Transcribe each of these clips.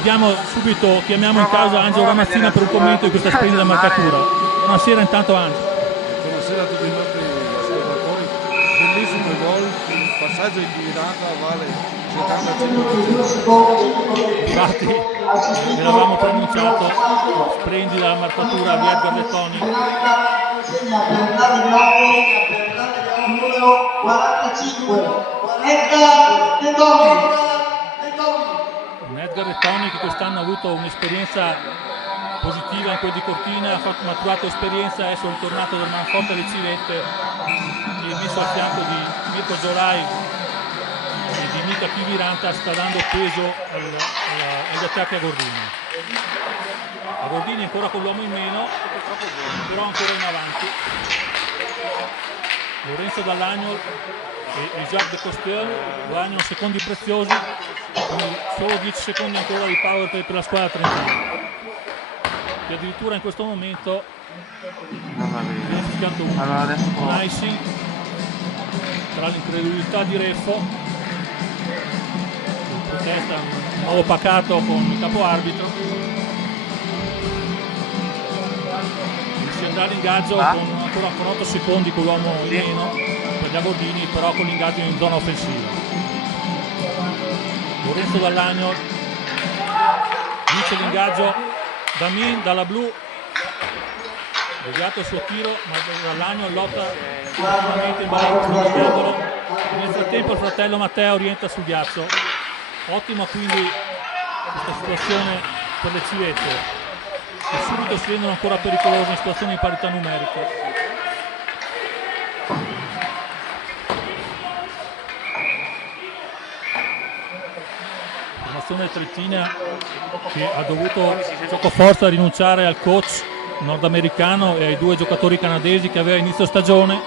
chiamiamo in causa Angelo Ramazzina per un commento di questa splendida marcatura. Buonasera intanto Angelo. Buonasera a tutti i nostri ascoltatori. Bellissimo il gol, il passaggio in tirata vale 70-100%. Infatti l'avevamo pronunciato, splendida la marcatura di Edgar Lettoni. Numero 45, Edgar Lettoni. Un Edgar Lettoni che quest'anno ha avuto un'esperienza positiva in quel di Cortina, ha maturato esperienza, adesso è ritornato dal Manforte alle Civette e messo al fianco di Mirko Zolai e di Mika Kiviranta sta dando peso agli attacchi a Gordini. A Gordini ancora con l'uomo in meno, però ancora in avanti. Lorenzo Dall'Agnol e Jacques de Costel guadagnano secondi preziosi, quindi solo 10 secondi ancora di power per la squadra trentina, che addirittura in questo momento è fischiato un icing tra l'incredulità di Reffo, che protesta un nuovo pacato con il capo arbitro, si andrà all'ingaggio con ancora 8 secondi con l'uomo in meno per gli Agordini, però con l'ingaggio in zona offensiva. Lorenzo Dall'Agnol vince l'ingaggio, Damin dalla blu, deviato il suo tiro, ma Dall'Agnol lotta nuovamente in ballo. Nel frattempo il fratello Matteo orienta sul ghiaccio. Ottima quindi questa situazione per le Civette, che subito si rendono ancora pericolose in situazioni di parità numerica. Formazione trentina che ha dovuto gioco forza rinunciare al coach nordamericano e ai 2 giocatori canadesi che aveva inizio stagione.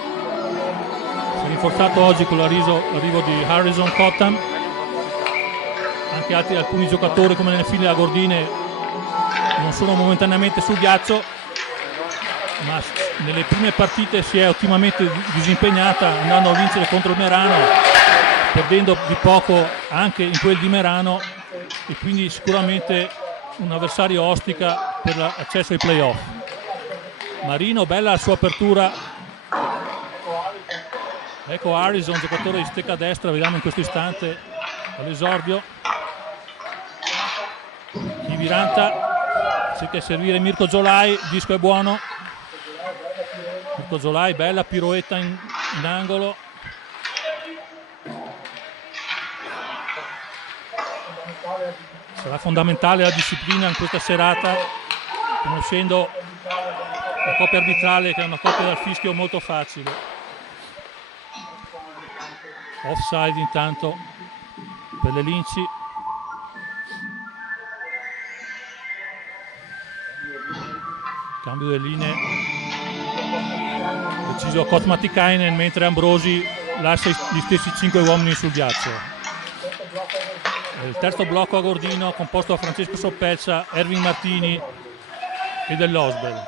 Si è rinforzato oggi con l'arrivo di Harrison Cottam. Anche alcuni giocatori come nelle file Agordine non sono momentaneamente sul ghiaccio, ma nelle prime partite si è ottimamente disimpegnata, andando a vincere contro il Merano, perdendo di poco anche in quel di Merano, e quindi sicuramente un avversario ostica per l'accesso ai playoff. Marino, bella la sua apertura, ecco Harrison, giocatore di stecca destra, vediamo in questo istante all'esordio. Kiviranta cerca di servire Mirko Zolai, il disco è buono. Mirko Zolai, bella piroetta in angolo. Sarà fondamentale la disciplina in questa serata, conoscendo la coppia arbitrale che è una coppia dal fischio molto facile. Offside intanto per le Linci. Cambio delle linee deciso Coach Matikainen, mentre Ambrosi lascia gli stessi 5 uomini sul ghiaccio. Il terzo blocco a Gordino composto da Francesco Soppelsa, Erwin Martini e dell'Osbel.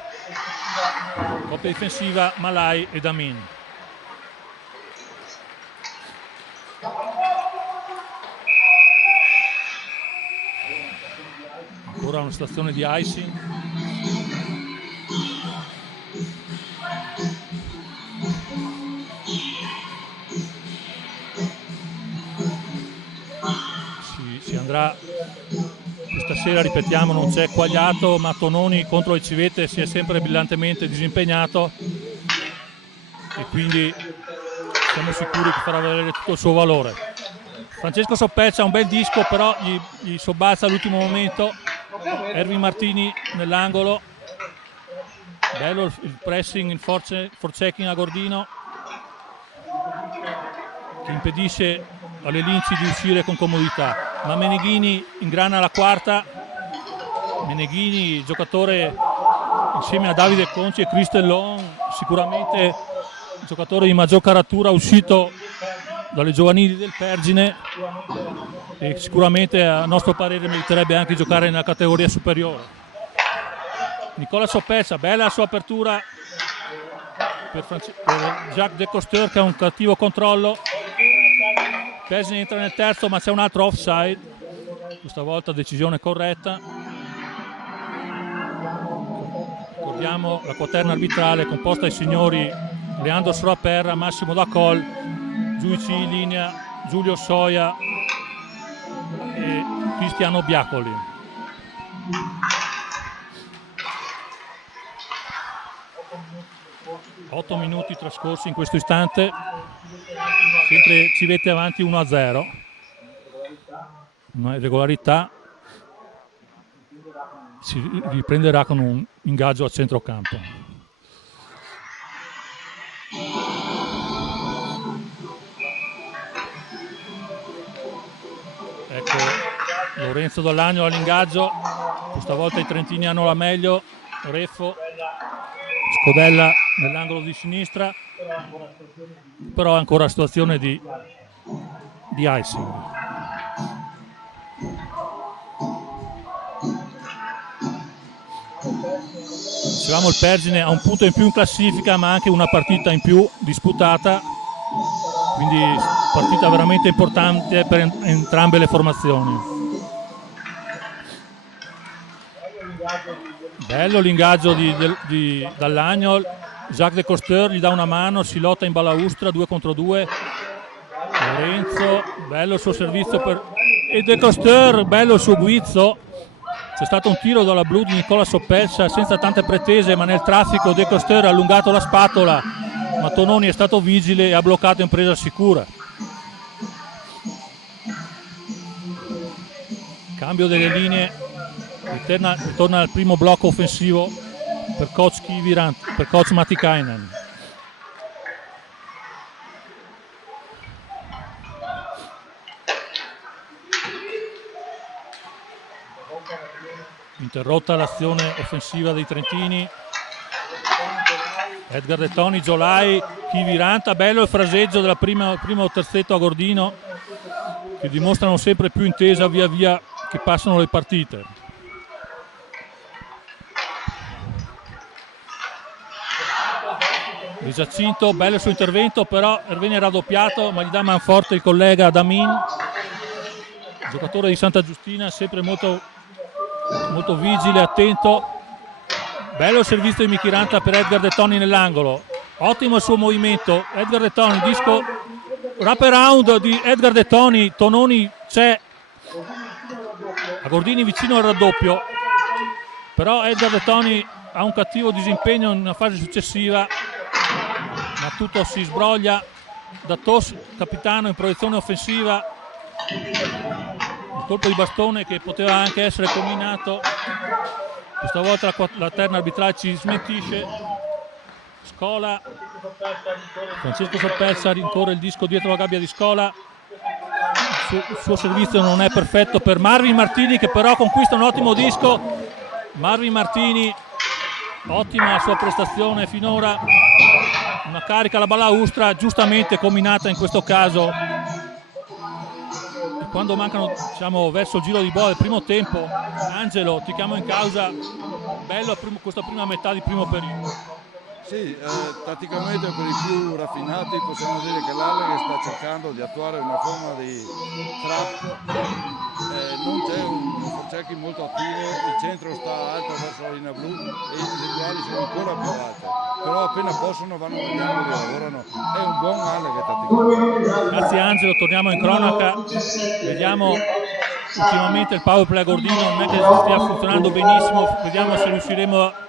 Coppia difensiva Malai e Damin. Ancora una situazione di icing. Si andrà questa sera, ripetiamo, non c'è Quagliato, ma Tononi contro le Civette si è sempre brillantemente disimpegnato e quindi siamo sicuri che farà valere tutto il suo valore. Francesco Soppelsa ha un bel disco, però gli sobbalza all'ultimo momento. Erwin Martini nell'angolo, bello il pressing, il forechecking a Gordino, che impedisce alle Linci di uscire con comodità, ma Meneghini ingrana la quarta. Meneghini, giocatore insieme a Davide Conci e Cristellon, sicuramente il giocatore di maggior caratura uscito dalle giovanili del Pergine, e sicuramente a nostro parere meriterebbe anche giocare nella categoria superiore. Nicola Soppelsa, bella la sua apertura per Jacques de Costeur, che ha un cattivo controllo. Pesni entra nel terzo, ma c'è un altro offside. questa volta decisione corretta. Ricordiamo la quaterna arbitrale composta dai signori Leandro Suraperra, Massimo Dacol, giudici in linea Giulio Soia e Cristiano Biacoli. Otto minuti trascorsi in questo istante, sempre Civette avanti 1-0, una irregolarità, si riprenderà con un ingaggio a centrocampo. Ecco Lorenzo Dall'Agnolo all'ingaggio, questa volta i trentini hanno la meglio, Reffo, Scodella nell'angolo di sinistra, però è ancora situazione di icing. Dicevamo il Pergine ha un punto in più in classifica ma anche una partita in più disputata, quindi partita veramente importante per entrambe le formazioni. Bello l'ingaggio di Dall'Agnol, Jacques De Coster gli dà una mano, si lotta in balaustra 2 contro 2. Lorenzo, bello il suo servizio e De Coster, bello il suo guizzo. C'è stato un tiro dalla blu di Nicola Soppelsa senza tante pretese, ma nel traffico De Coster ha allungato la spatola, ma Tononi è stato vigile e ha bloccato in presa sicura. Cambio delle linee, ritorna al primo blocco offensivo per coach Kiviranta, per coach Matikainen. Interrotta l'azione offensiva dei trentini. Edgar De Toni, Giolai, Kiviranta, bello il fraseggio del primo terzetto a Gordino, che dimostrano sempre più intesa via via che passano le partite. Di Giacinto, bello il suo intervento, però viene raddoppiato, ma gli dà manforte il collega Damin, giocatore di Santa Giustina, sempre molto vigile, attento. Bello il servizio di Michiranta per Edgar De Toni nell'angolo, ottimo il suo movimento. Edgar De Toni, disco wraparound di Edgar De Toni, Tononi c'è, a Gordini vicino al raddoppio, però Edgar De Toni ha un cattivo disimpegno in una fase successiva, ma tutto si sbroglia. Datos, capitano in proiezione offensiva, il colpo di bastone che poteva anche essere combinato. Questa volta la terna arbitrale ci smentisce. Scola, Francesco Soppelsa rincorre il disco dietro la gabbia di Scola. Il suo servizio non è perfetto per Marvin Martini, che però conquista un ottimo disco. Marvin Martini, ottima la sua prestazione finora, una carica alla balaustra giustamente combinata in questo caso. Quando mancano, diciamo, verso il giro di boa del primo tempo, Angelo, ti chiamo in causa. Bello questa prima metà di primo periodo. Sì, tatticamente per i più raffinati possiamo dire che l'Alleghe sta cercando di attuare una forma di trap, non c'è un Forcecchi molto attivo, il centro sta alto verso la linea blu e i individuali sono ancora più alti, però appena possono vanno nell'angolo e lavorano. È un buon Alleghe tatticamente. Grazie Angelo, torniamo in cronaca, vediamo ultimamente il power play a Gordino, non è che stia funzionando benissimo, vediamo se riusciremo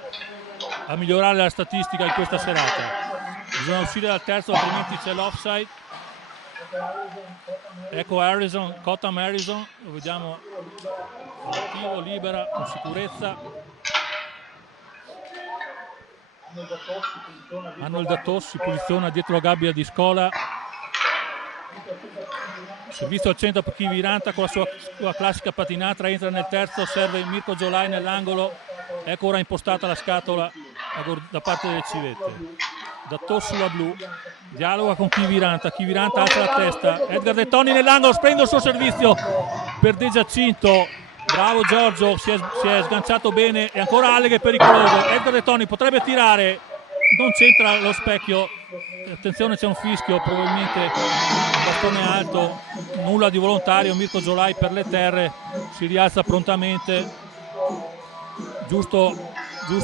a migliorare la statistica in questa serata. Bisogna uscire dal terzo, altrimenti c'è l'offside. Ecco Harrison, Cotham Harrison, lo vediamo attivo, libera, con sicurezza. Hanno il Datos, si posiziona dietro la gabbia di Scola. Servizio al centro per Kiviranta con la sua classica patinata, entra nel terzo, serve Mirko Giolai nell'angolo. Ecco ora impostata la scatola da parte delle civette. Datos sulla blu, dialoga con Kiviranta alza la testa, Edgar De Toni nell'angolo, prende il suo servizio per De Giacinto, bravo Giorgio, si è sganciato bene e ancora Alleghe pericoloso. Edgar De Toni potrebbe tirare, non c'entra lo specchio, attenzione c'è un fischio, probabilmente bastone alto, nulla di volontario. Mirko Giolai per le terre si rialza prontamente, giusto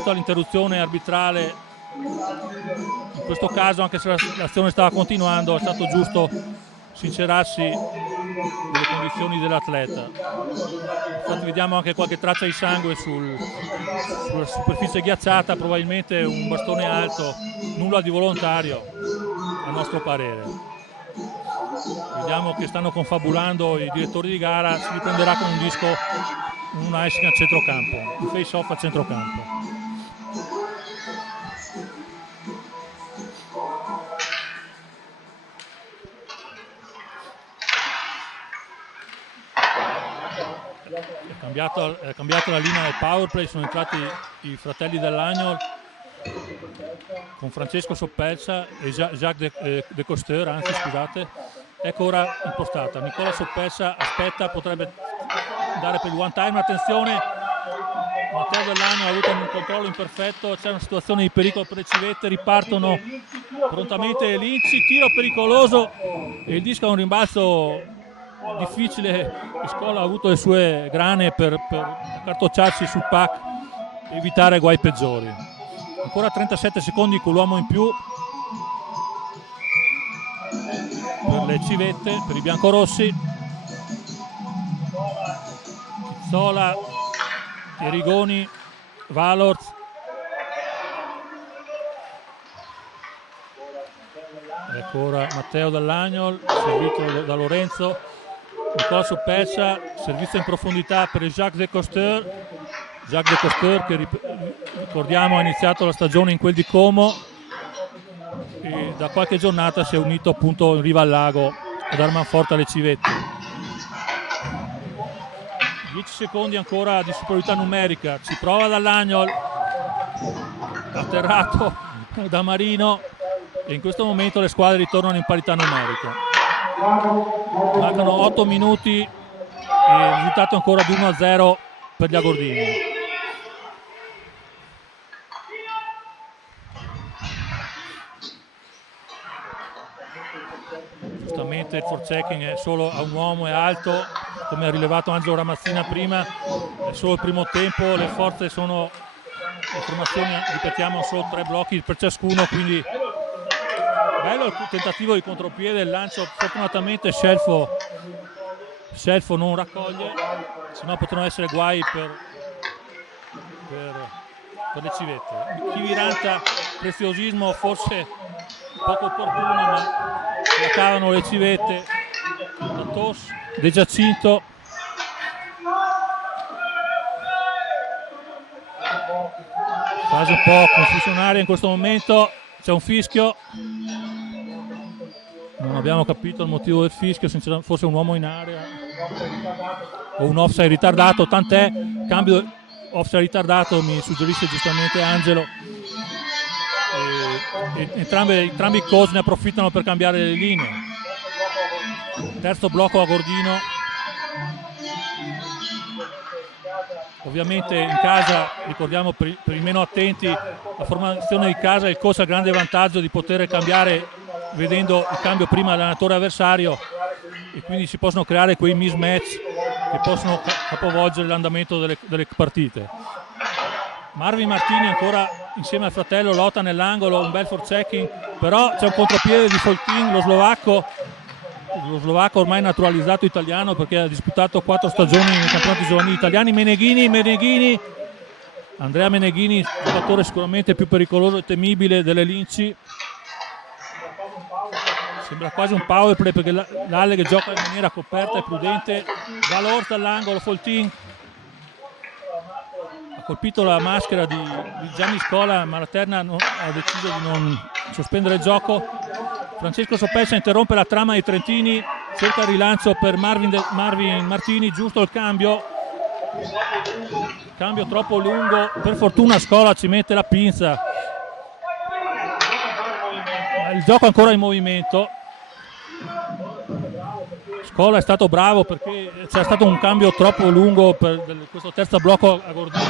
all'interruzione arbitrale. In questo caso, anche se l'azione stava continuando, è stato giusto sincerarsi delle condizioni dell'atleta. Infatti vediamo anche qualche traccia di sangue sulla superficie ghiacciata, probabilmente un bastone alto, nulla di volontario a nostro parere. Vediamo che stanno confabulando i direttori di gara, si riprenderà con un disco, una icing a centrocampo, un face off a centrocampo. È cambiata la linea del power play, sono entrati i fratelli dell'Agnol con Francesco Soppelsa e Jacques de Costeur, anzi scusate. Ecco ora impostata, Nicola Soppelsa aspetta, potrebbe andare per il one time, attenzione, Matteo Dell'Agnol ha avuto un controllo imperfetto, c'è una situazione di pericolo per le civette, ripartono prontamente le linci, tiro pericoloso e il disco ha un rimbalzo difficile. Scola ha avuto le sue grane per accartocciarsi sul pack e evitare guai peggiori. Ancora 37 secondi con l'uomo in più per le civette, per i biancorossi. Pizzola, Erigoni, Valorz, ecco ora Matteo Dall'Agnol, servito da Lorenzo. Nicola Soppelsa, servizio in profondità per Jacques de Costeur. Jacques de Costeur che ricordiamo ha iniziato la stagione in quel di Como e da qualche giornata si è unito appunto in riva al lago ad Armanforte alle civette. 10 secondi ancora di superiorità numerica, ci prova Dall'Agnol, atterrato da Marino e in questo momento le squadre ritornano in parità numerica. Mancano 8 minuti e il risultato è ancora di 1-0 per gli agordini. Giustamente il forechecking è solo a un uomo, è alto, come ha rilevato Angelo Ramazzina prima, è solo il primo tempo, le forze sono, le formazioni ripetiamo solo 3 blocchi per ciascuno, quindi bello il tentativo di contropiede, il lancio fortunatamente Scelfo non raccoglie, sennò potevano essere guai per le civette. Chiviranta, preziosismo forse poco opportuno, ma la cavano le civette. Tos, De Giacinto, fase un po' confusionaria in questo momento, c'è un fischio. Non abbiamo capito il motivo del fischio, forse un uomo in area o un offside ritardato, tant'è, cambio offside ritardato mi suggerisce giustamente Angelo. Entrambi i coach ne approfittano per cambiare le linee. Terzo blocco a Gordino. Ovviamente in casa, ricordiamo per i meno attenti, la formazione di casa il coach ha il grande vantaggio di poter cambiare vedendo il cambio prima dell'allenatore avversario e quindi si possono creare quei mismatch che possono capovolgere l'andamento delle partite. Marvin Martini ancora insieme al fratello lotta nell'angolo, un bel forechecking, però c'è un contropiede di Foltin, lo slovacco ormai naturalizzato italiano perché ha disputato 4 stagioni nei campionati giovanili italiani. Meneghini, Andrea Meneghini, giocatore sicuramente più pericoloso e temibile delle linci. Sembra quasi un power play perché l'Alle che gioca in maniera coperta e prudente. Valorta all'angolo, Foltin ha colpito la maschera di Gianni Scola, ma la Terna ha deciso di non sospendere il gioco. Francesco Soppelsa interrompe la trama dei trentini, cerca il rilancio per Marvin Martini, giusto il cambio troppo lungo, per fortuna Scola ci mette la pinza. Il gioco è ancora in movimento. Scola è stato bravo perché c'è stato un cambio troppo lungo per questo terzo blocco a Gordino,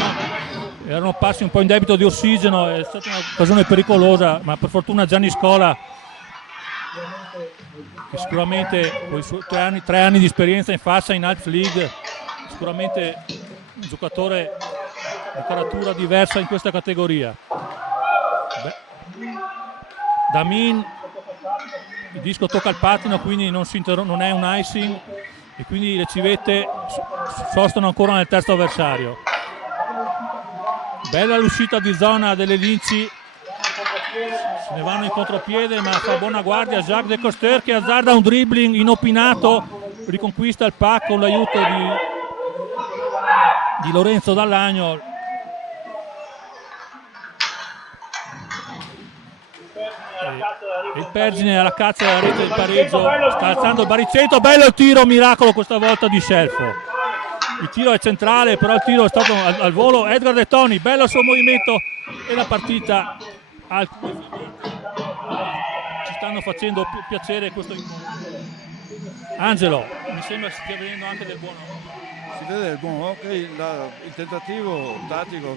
erano passi un po' in debito di ossigeno, è stata un'occasione pericolosa, ma per fortuna Gianni Scola, che sicuramente con i suoi 3 anni di esperienza in fascia in Alps League sicuramente un giocatore di caratura diversa in questa categoria. Damin, il disco tocca il pattino, quindi non è un icing e quindi le civette sostano ancora nel terzo avversario. Bella l'uscita di zona delle Linci, se ne vanno in contropiede ma fa buona guardia Jacques De Coster che azzarda un dribbling inopinato, riconquista il pack con l'aiuto di Lorenzo Dall'Agno. Il Pergine alla caccia della rete del pareggio, sta alzando il baricentro, bello il tiro, miracolo questa volta di Scelfo. Il tiro è centrale, però il tiro è stato al volo. Edgar De Toni, bello il suo movimento e la partita ci stanno facendo piacere questo incontro. Angelo, mi sembra stia venendo anche del buono. Si vede del buono hockey, il tentativo tattico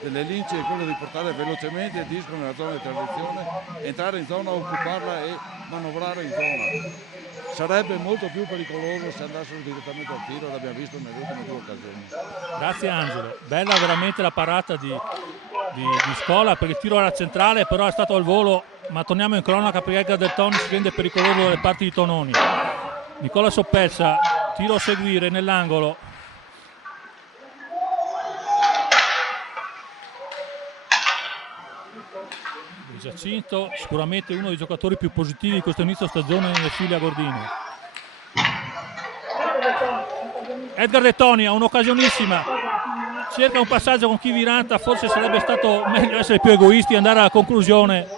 delle Linci è quello di portare velocemente il disco nella zona di transizione, entrare in zona, occuparla e manovrare in zona. Sarebbe molto più pericoloso se andassero direttamente al tiro, l'abbiamo visto nelle ultime 2 occasioni. Grazie Angelo, bella veramente la parata di Scola, perché il tiro era centrale, però è stato al volo, ma torniamo in cronaca perché Edgar Del Toni si rende pericoloso dalle parti di Tononi. Nicola Soppelsa, tiro a seguire nell'angolo. Giacinto, sicuramente uno dei giocatori più positivi di questo inizio stagione nelle file a Gordino. Edgar De Toni ha un'occasionissima, cerca un passaggio con Chiviranta, forse sarebbe stato meglio essere più egoisti e andare alla conclusione,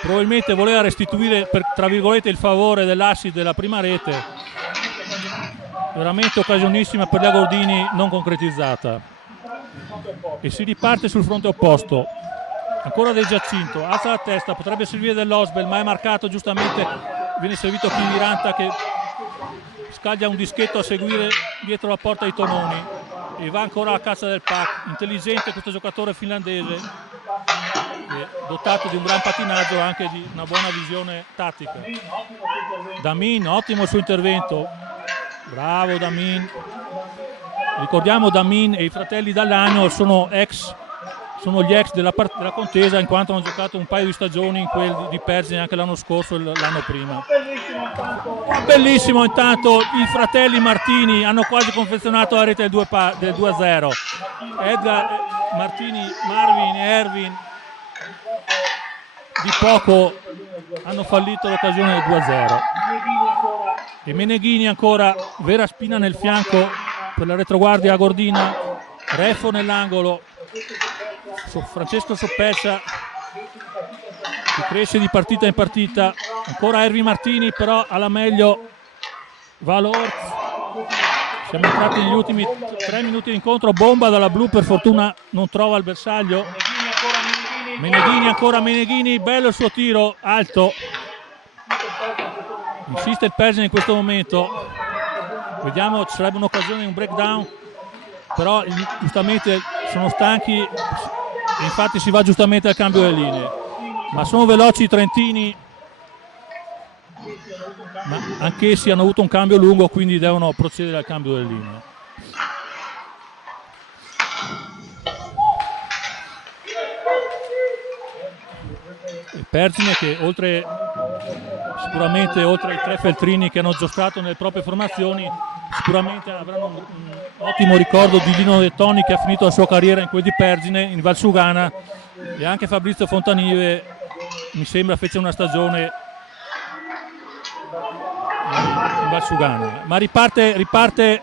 probabilmente voleva restituire per, tra virgolette, il favore dell'assist della prima rete. Veramente occasionissima per gli Agordini, non concretizzata, e si riparte sul fronte opposto. Ancora De Giacinto, alza la testa, potrebbe servire dell'Osbel, ma è marcato giustamente, viene servito Chiviranta che scaglia un dischetto a seguire dietro la porta di Tononi e va ancora alla caccia del pack. Intelligente questo giocatore finlandese, dotato di un gran patinaggio e anche di una buona visione tattica. Damin, ottimo il suo intervento, bravo Damin. Ricordiamo Damin e i fratelli Dall'Agno sono gli ex della contesa, in quanto hanno giocato un paio di stagioni in quel di Pergine anche l'anno scorso e l'anno prima. Bellissimo intanto, i fratelli Martini hanno quasi confezionato la rete del 2-0. Edgar, Martini, Marvin e Erwin di poco hanno fallito l'occasione del 2-0. E Meneghini ancora, vera spina nel fianco per la retroguardia Gordina, Refo nell'angolo. Francesco Soppelsa che cresce di partita in partita, ancora Erwin Martini, però alla meglio va l'Orz. Siamo entrati negli ultimi 3 minuti di incontro, bomba dalla blu, per fortuna non trova il bersaglio. Meneghini, ancora Meneghini, bello il suo tiro, alto, insiste il Pergine in questo momento, vediamo, ci sarebbe un'occasione, un breakdown, però giustamente sono stanchi. Infatti si va giustamente al cambio delle linee, ma sono veloci i trentini, ma anch'essi hanno avuto un cambio lungo, quindi devono procedere al cambio delle linee. Il Pergine che sicuramente oltre ai 3 Feltrini che hanno giocato nelle proprie formazioni, sicuramente avranno un ottimo ricordo di Lino De Toni, che ha finito la sua carriera in quel di Pergine, in Valsugana, e anche Fabrizio Fontanive mi sembra fece una stagione in Valsugana. Ma riparte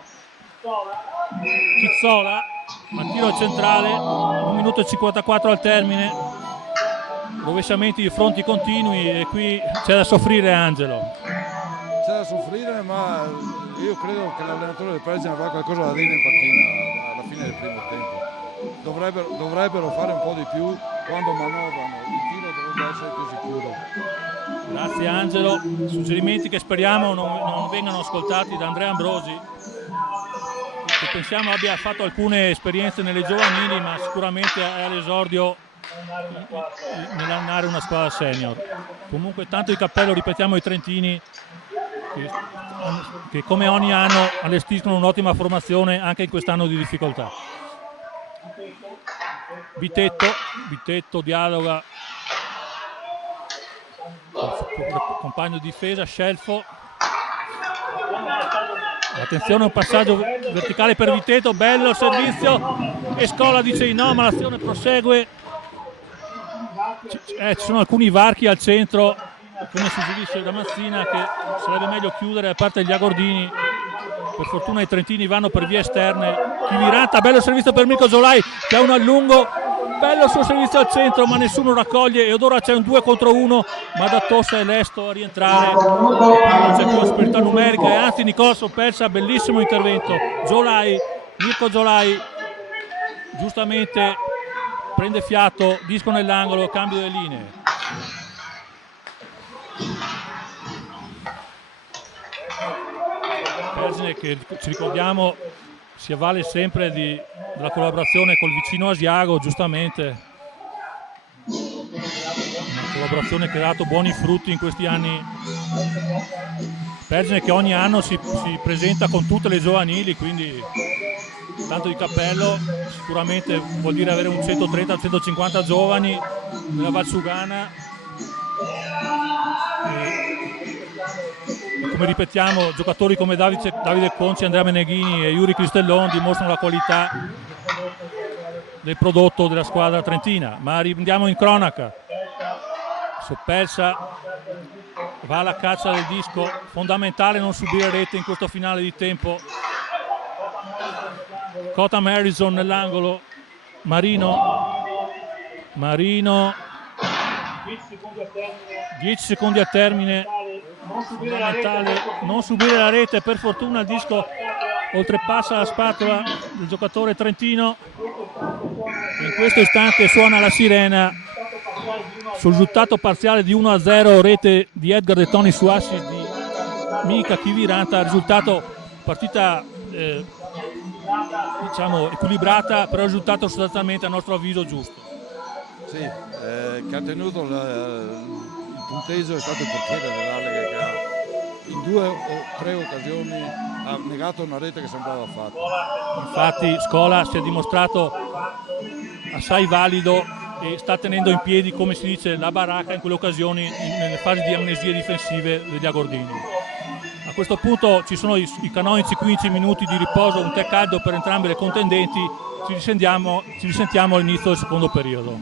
Chizzola, ma tiro centrale, 1 minuto e 54 al termine, rovesciamenti di fronti continui e qui c'è da soffrire Angelo. C'è da soffrire, ma io credo che l'allenatore del Pergine avrà qualcosa da dire in panchina alla fine del primo tempo. Dovrebbero fare un po' di più quando manovrano, il tiro dovrebbe essere più sicuro. Grazie Angelo, suggerimenti che speriamo non vengano ascoltati da Andrea Ambrosi, che pensiamo abbia fatto alcune esperienze nelle giovanili, ma sicuramente è all'esordio nell'allenare una squadra senior. Comunque tanto di cappello, ripetiamo, i trentini che come ogni anno allestiscono un'ottima formazione anche in quest'anno di difficoltà. Bitetto dialoga con il compagno di difesa Scelfo. Attenzione, un passaggio verticale per Bitetto, bello il servizio e Scola dice di no, ma l'azione prosegue. Ci sono alcuni varchi al centro, come suggerisce da Mazzina, che sarebbe meglio chiudere da parte degli agordini. Per fortuna i trentini vanno per vie esterne. Chiviranta, bello servizio per Mirko Zolai che ha un allungo, bello il suo servizio al centro ma nessuno raccoglie e ora c'è un 2 contro 1, ma da Tossa è lesto a rientrare, non c'è più asperità numerica e anzi Nicola Sopelsa, bellissimo intervento. Mirko Zolai giustamente prende fiato, disco nell'angolo, cambio delle linee. Pergine che ci ricordiamo si avvale sempre della collaborazione col vicino Asiago, giustamente una collaborazione che ha dato buoni frutti in questi anni. Pergine che ogni anno si presenta con tutte le giovanili, quindi tanto di cappello, sicuramente vuol dire avere un 130-150 giovani nella Valsugana. Come ripetiamo, giocatori come Davide Conci, Andrea Meneghini e Yuri Cristellon dimostrano la qualità del prodotto della squadra trentina. Ma andiamo in cronaca. Sopelsa va alla caccia del disco, fondamentale non subire rete in questo finale di tempo. Cotham Harrison nell'angolo, Marino 10 secondi a termine, fondamentale non subire la rete. Per fortuna il disco oltrepassa la spatola del giocatore trentino. In questo istante suona la sirena sul risultato parziale di 1-0, rete di Edgar De Toni su assist di Mika Chiviranta. Risultato, partita diciamo equilibrata, però il risultato sostanzialmente a nostro avviso giusto. Sì, che ha tenuto il punteggio è stato il portiere dell'Allega, che in 2 o 3 occasioni ha negato una rete che sembrava fatta. Infatti Scola si è dimostrato assai valido e sta tenendo in piedi, come si dice, la baracca in quelle occasioni, nelle fasi di amnesie difensive degli agordini. A questo punto ci sono i canonici 15 minuti di riposo, un tè caldo per entrambe le contendenti. Ci risentiamo all'inizio del secondo periodo.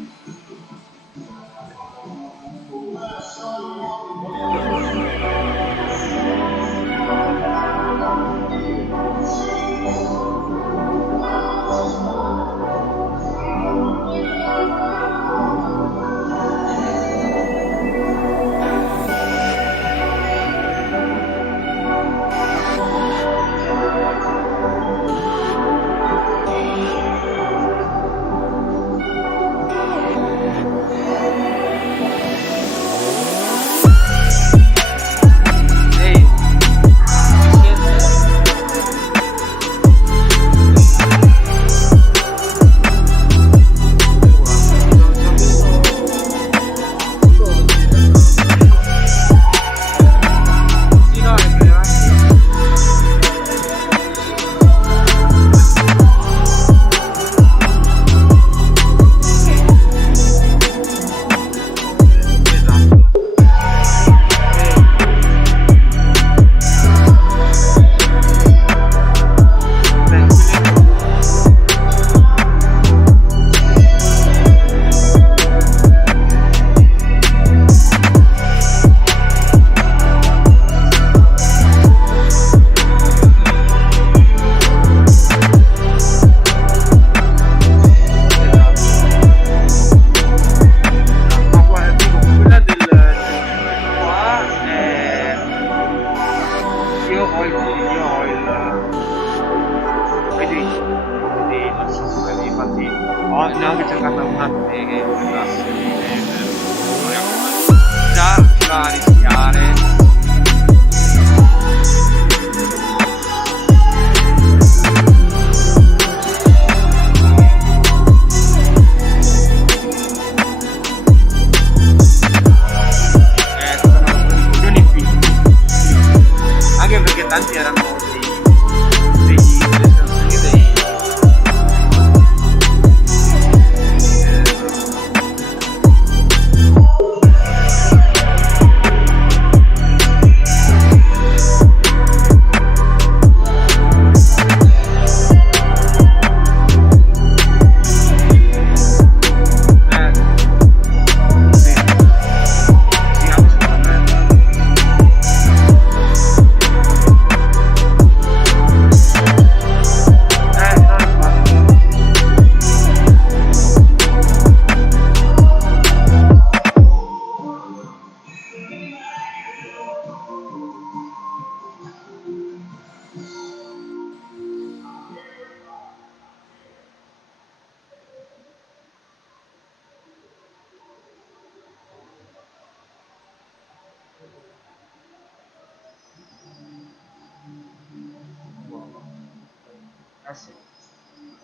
Eh sì,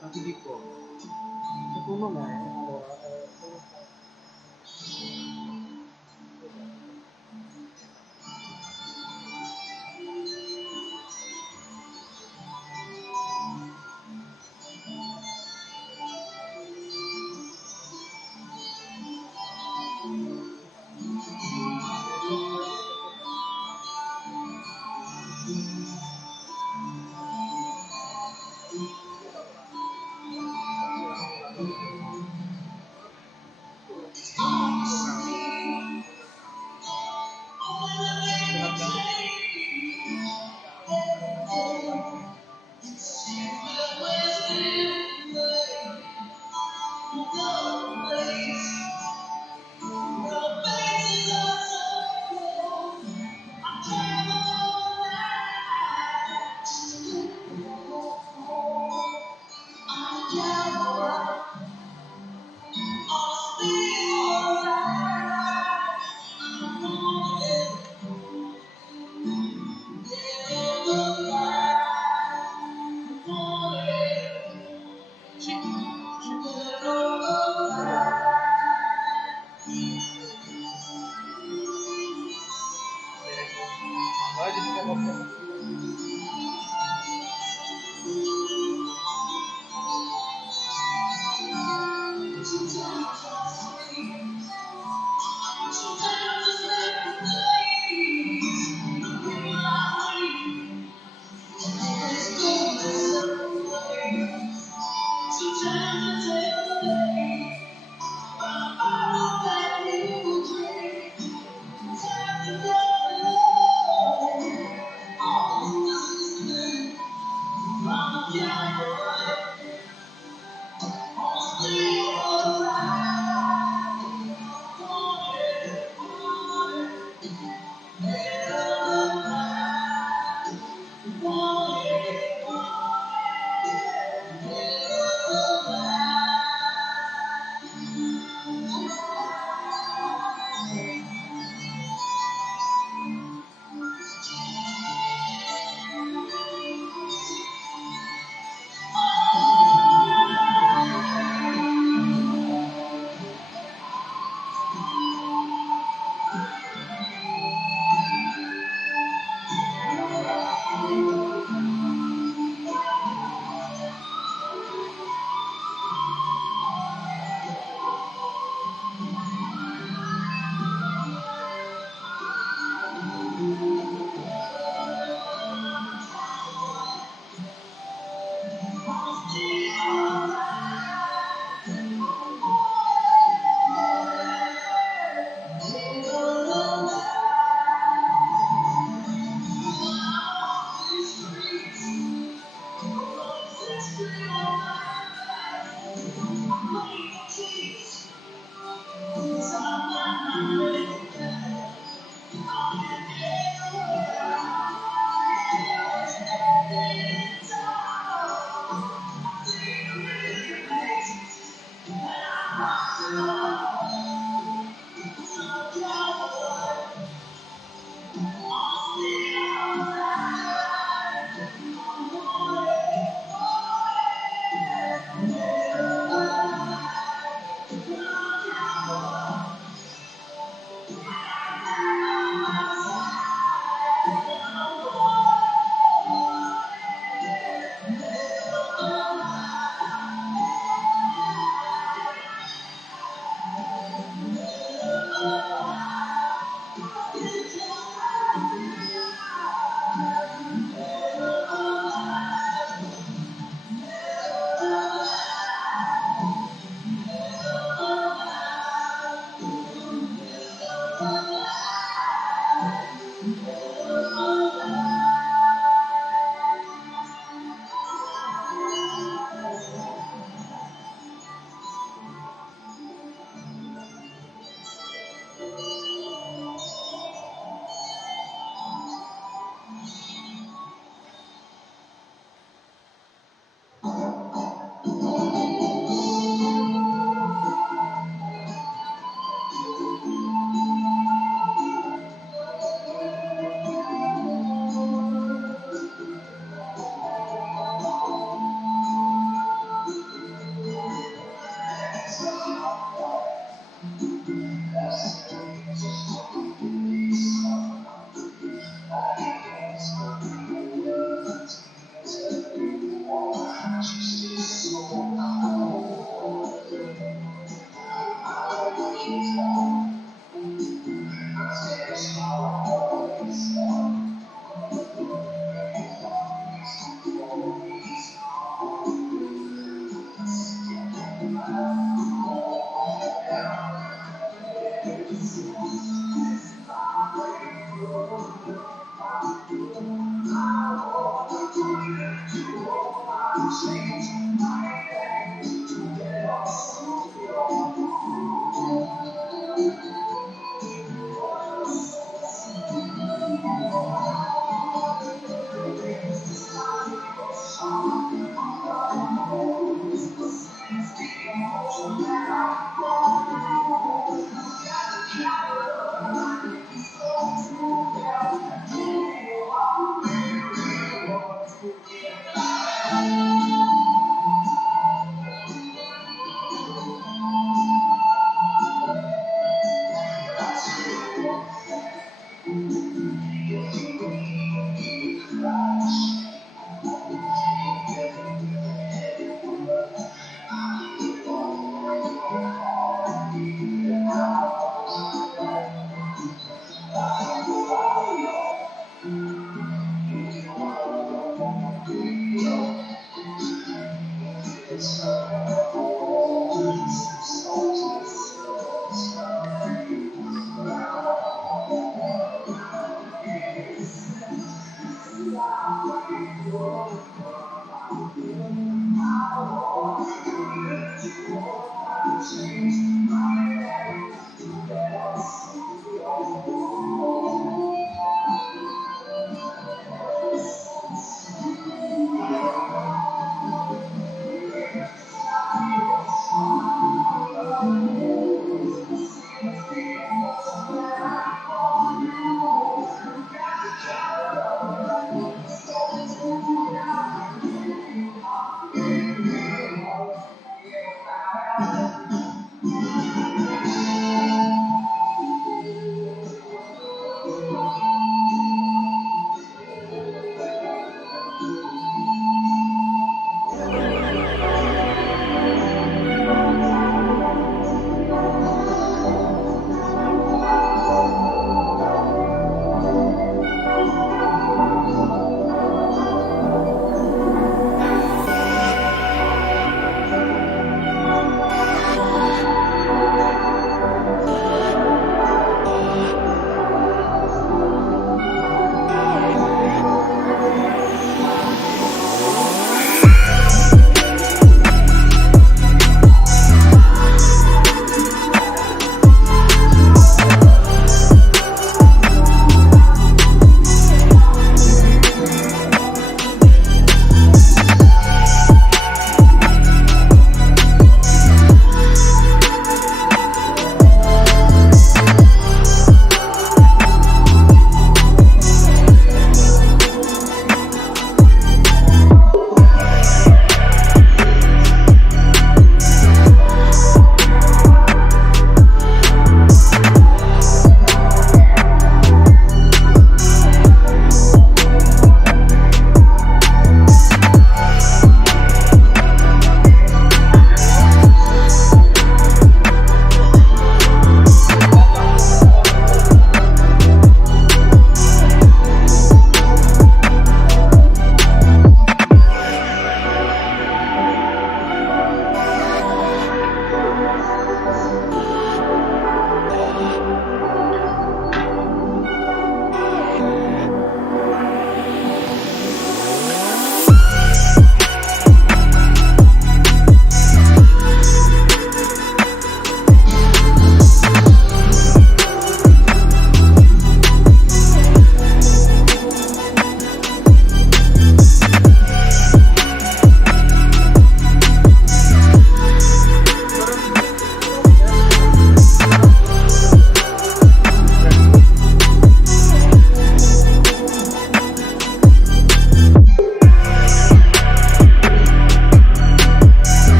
ma ti dico, secondo me, allora,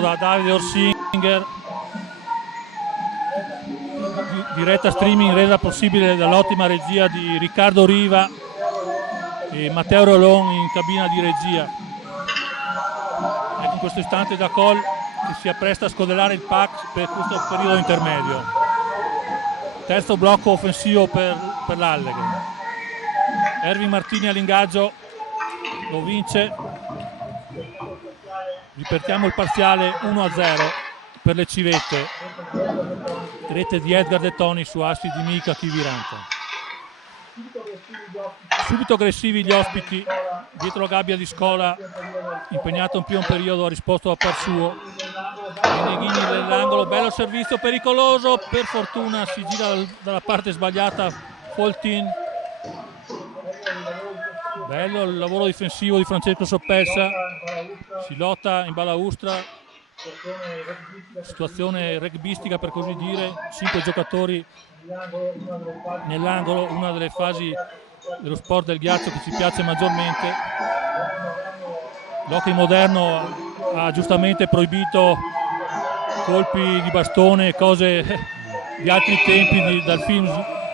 da Davide Orsinger, diretta streaming resa possibile dall'ottima regia di Riccardo Riva e Matteo Rolon in cabina di regia. Ecco, in questo istante da Col che si appresta a scodellare il pack per questo periodo intermedio. Terzo blocco offensivo per l'Alleghe. Erwin Martini all'ingaggio, lo vince. Ripetiamo il parziale 1-0 per le civette. Rete di Edgar De Toni su assi di Mika Kiviranta. Subito aggressivi gli ospiti, dietro la gabbia di Scola, impegnato in più un periodo, ha risposto a par suo. Meneghini nell'angolo, bello servizio pericoloso, per fortuna si gira dalla parte sbagliata Foltin. Bello il lavoro difensivo di Francesco Soppelsa, si lotta in balaustra, situazione rugbistica per così dire, 5 giocatori nell'angolo, una delle fasi dello sport del ghiaccio che ci piace maggiormente. L'hockey moderno ha giustamente proibito colpi di bastone e cose di altri tempi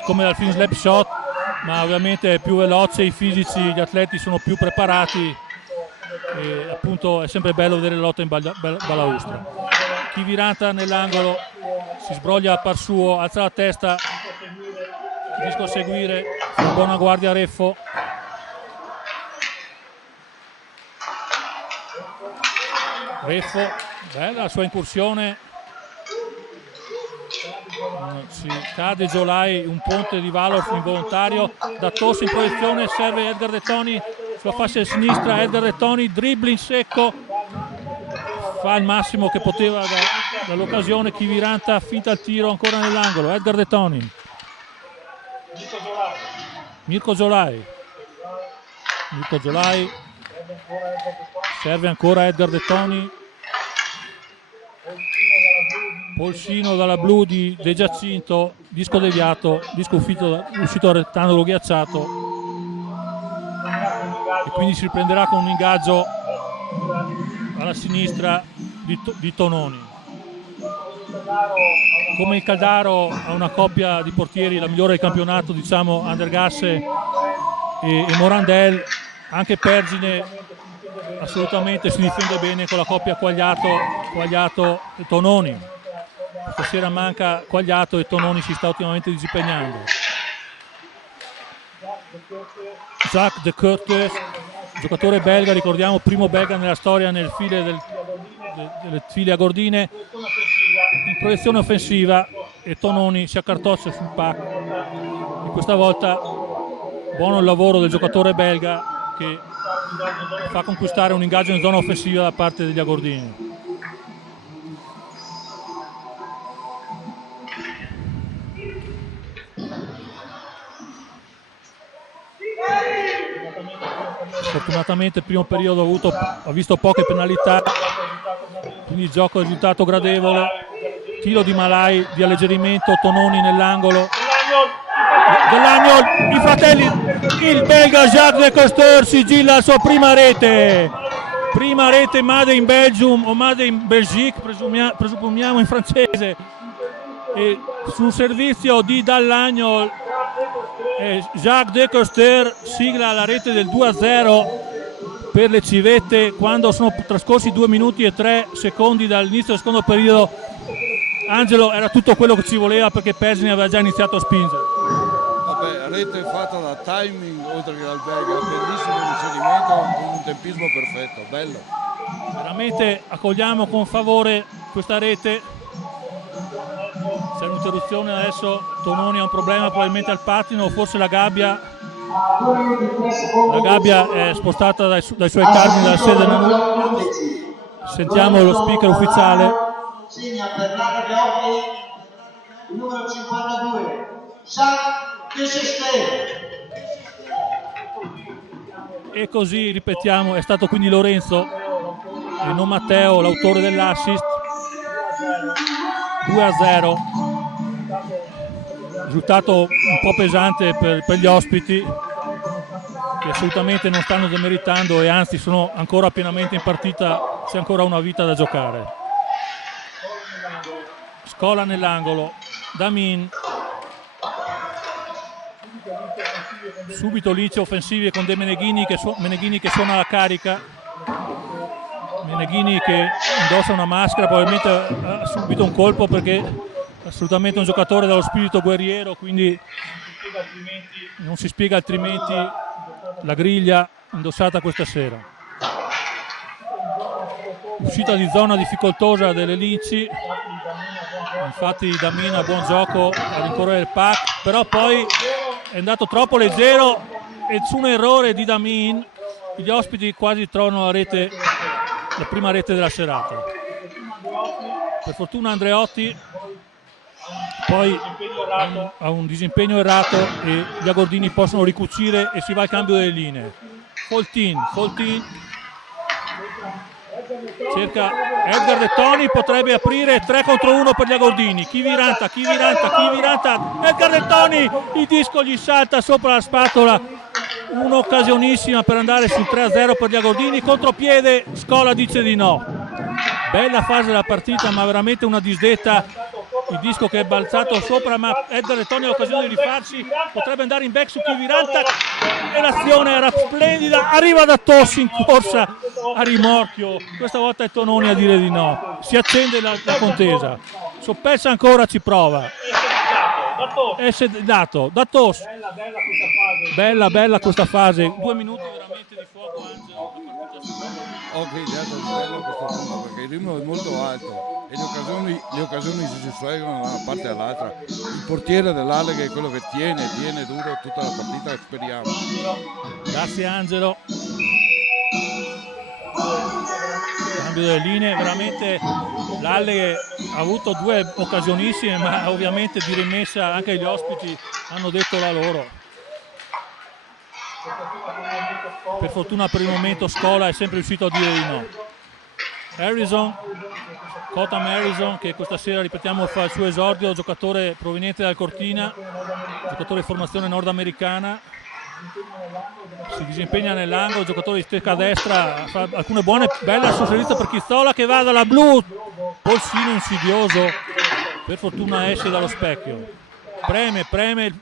come dal film Slapshot, ma ovviamente è più veloce, i fisici, gli atleti sono più preparati e appunto è sempre bello vedere la lotta in balaustra. Kiviranta nell'angolo, si sbroglia a par suo, alza la testa, riesco a seguire, buona guardia Reffo. Reffo, bella la sua incursione. Si cade Giolai, un ponte di Valor involontario, da Tossi in proiezione, serve Edgar De Toni sulla fascia sinistra, Edgar De Toni, dribbling secco, fa il massimo che poteva dall'occasione. Kiviranta finta il tiro ancora nell'angolo, Edgar De Toni, Mirko Giolai, serve ancora Edgar De Toni, polsino dalla blu di De Giacinto, disco deviato, disco uscito dal rettangolo ghiacciato, e quindi si riprenderà con un ingaggio alla sinistra di Tononi. Come il Caldaro ha una coppia di portieri, la migliore del campionato, diciamo Andergasse e Morandel, anche Pergine assolutamente si difende bene con la coppia Quagliato e Tononi. Stasera manca Quagliato e Tononi si sta ottimamente disimpegnando. Jacques de Curtis, giocatore belga, ricordiamo, primo belga nella storia nel file delle file agordine, in proiezione offensiva, e Tononi si accartoccia sul pack. E questa volta buono il lavoro del giocatore belga che fa conquistare un ingaggio in zona offensiva da parte degli agordini. Fortunatamente il primo periodo ha visto poche penalità, quindi il gioco è risultato gradevole. Tiro di Malai di alleggerimento, Tononi nell'angolo, Dell'Agnol, i fratelli, il belga Jacques de Coster sigilla la sua prima rete Made in Belgium o Made in Belgique, presumiamo in francese, e sul servizio di Dall'Agnol Jacques de Coster sigla la rete del 2-0 per le civette quando sono trascorsi 2 minuti e 3 secondi dall'inizio del secondo periodo. Angelo, era tutto quello che ci voleva perché Persini aveva già iniziato a spingere. Vabbè, rete fatta da timing oltre che dal belga, bellissimo ricevimento con un tempismo perfetto, bello. Veramente accogliamo con favore questa rete. C'è un'interruzione adesso, Tononi ha un problema probabilmente al pattino o forse la gabbia è spostata dai suoi cardini dalla sede. Sentiamo lo speaker ufficiale. Segna per l'area di hockey il numero 52 Jacques de Coster. E così ripetiamo, è stato quindi Lorenzo e non Matteo l'autore dell'assist. 2-0, risultato un po' pesante per gli ospiti. che assolutamente non stanno demeritando e anzi sono ancora pienamente in partita, c'è ancora una vita da giocare. Scola nell'angolo, Damin, subito lince offensive con De Meneghini che suona la carica. Meneghini che indossa una maschera, probabilmente ha subito un colpo perché è assolutamente un giocatore dallo spirito guerriero, quindi non si spiega altrimenti la griglia indossata questa sera. Uscita di zona difficoltosa delle Linci, infatti Damin a buon gioco a rincorrere il pack, però poi è andato troppo leggero e su un errore di Damin gli ospiti quasi trovano la prima rete della serata. Per fortuna Andreotti poi ha un disimpegno errato e gli agordini possono ricucire e si va al cambio delle linee. Foltin cerca Edgar De Toni, potrebbe aprire 3 contro 1 per gli agordini. Chi viranta, Edgar De Toni, il disco gli salta sopra la spatola, un'occasionissima per andare sul 3-0 per gli agordini. Contropiede, Scola dice di no. Bella fase della partita, ma veramente una disdetta. Il disco che è balzato sopra, ma Edgar De Toni ha l'occasione di rifarsi, potrebbe andare in back su Chi viranta e l'azione era splendida. Arriva da Tossi in corsa a rimorchio, questa volta è Tononi a dire di no, si accende la contesa. Soppelsa ancora, ci prova, esce dato da Toss. Bella questa fase, 2 minuti veramente di fuoco, Angelo. Ho gridato di bello a questo punto perché il ritmo è molto alto e le occasioni si susseguono da una parte all'altra. Il portiere dell'Alleghe è quello che tiene duro tutta la partita, speriamo. Grazie Angelo. Cambio delle linee, veramente l'Alleghe ha avuto 2 occasionissime, ma ovviamente di rimessa anche gli ospiti hanno detto la loro. Per fortuna per il momento Scola è sempre riuscito a dire di no. Cotham Harrison, che questa sera, ripetiamo, fa il suo esordio, giocatore proveniente dal Cortina, giocatore di formazione nordamericana, si disimpegna nell'angolo, giocatore di stecca a destra, fa alcune bella sul servizio per Chizzola che va dalla blu, polsino insidioso, per fortuna esce dallo specchio. Preme il Pergine,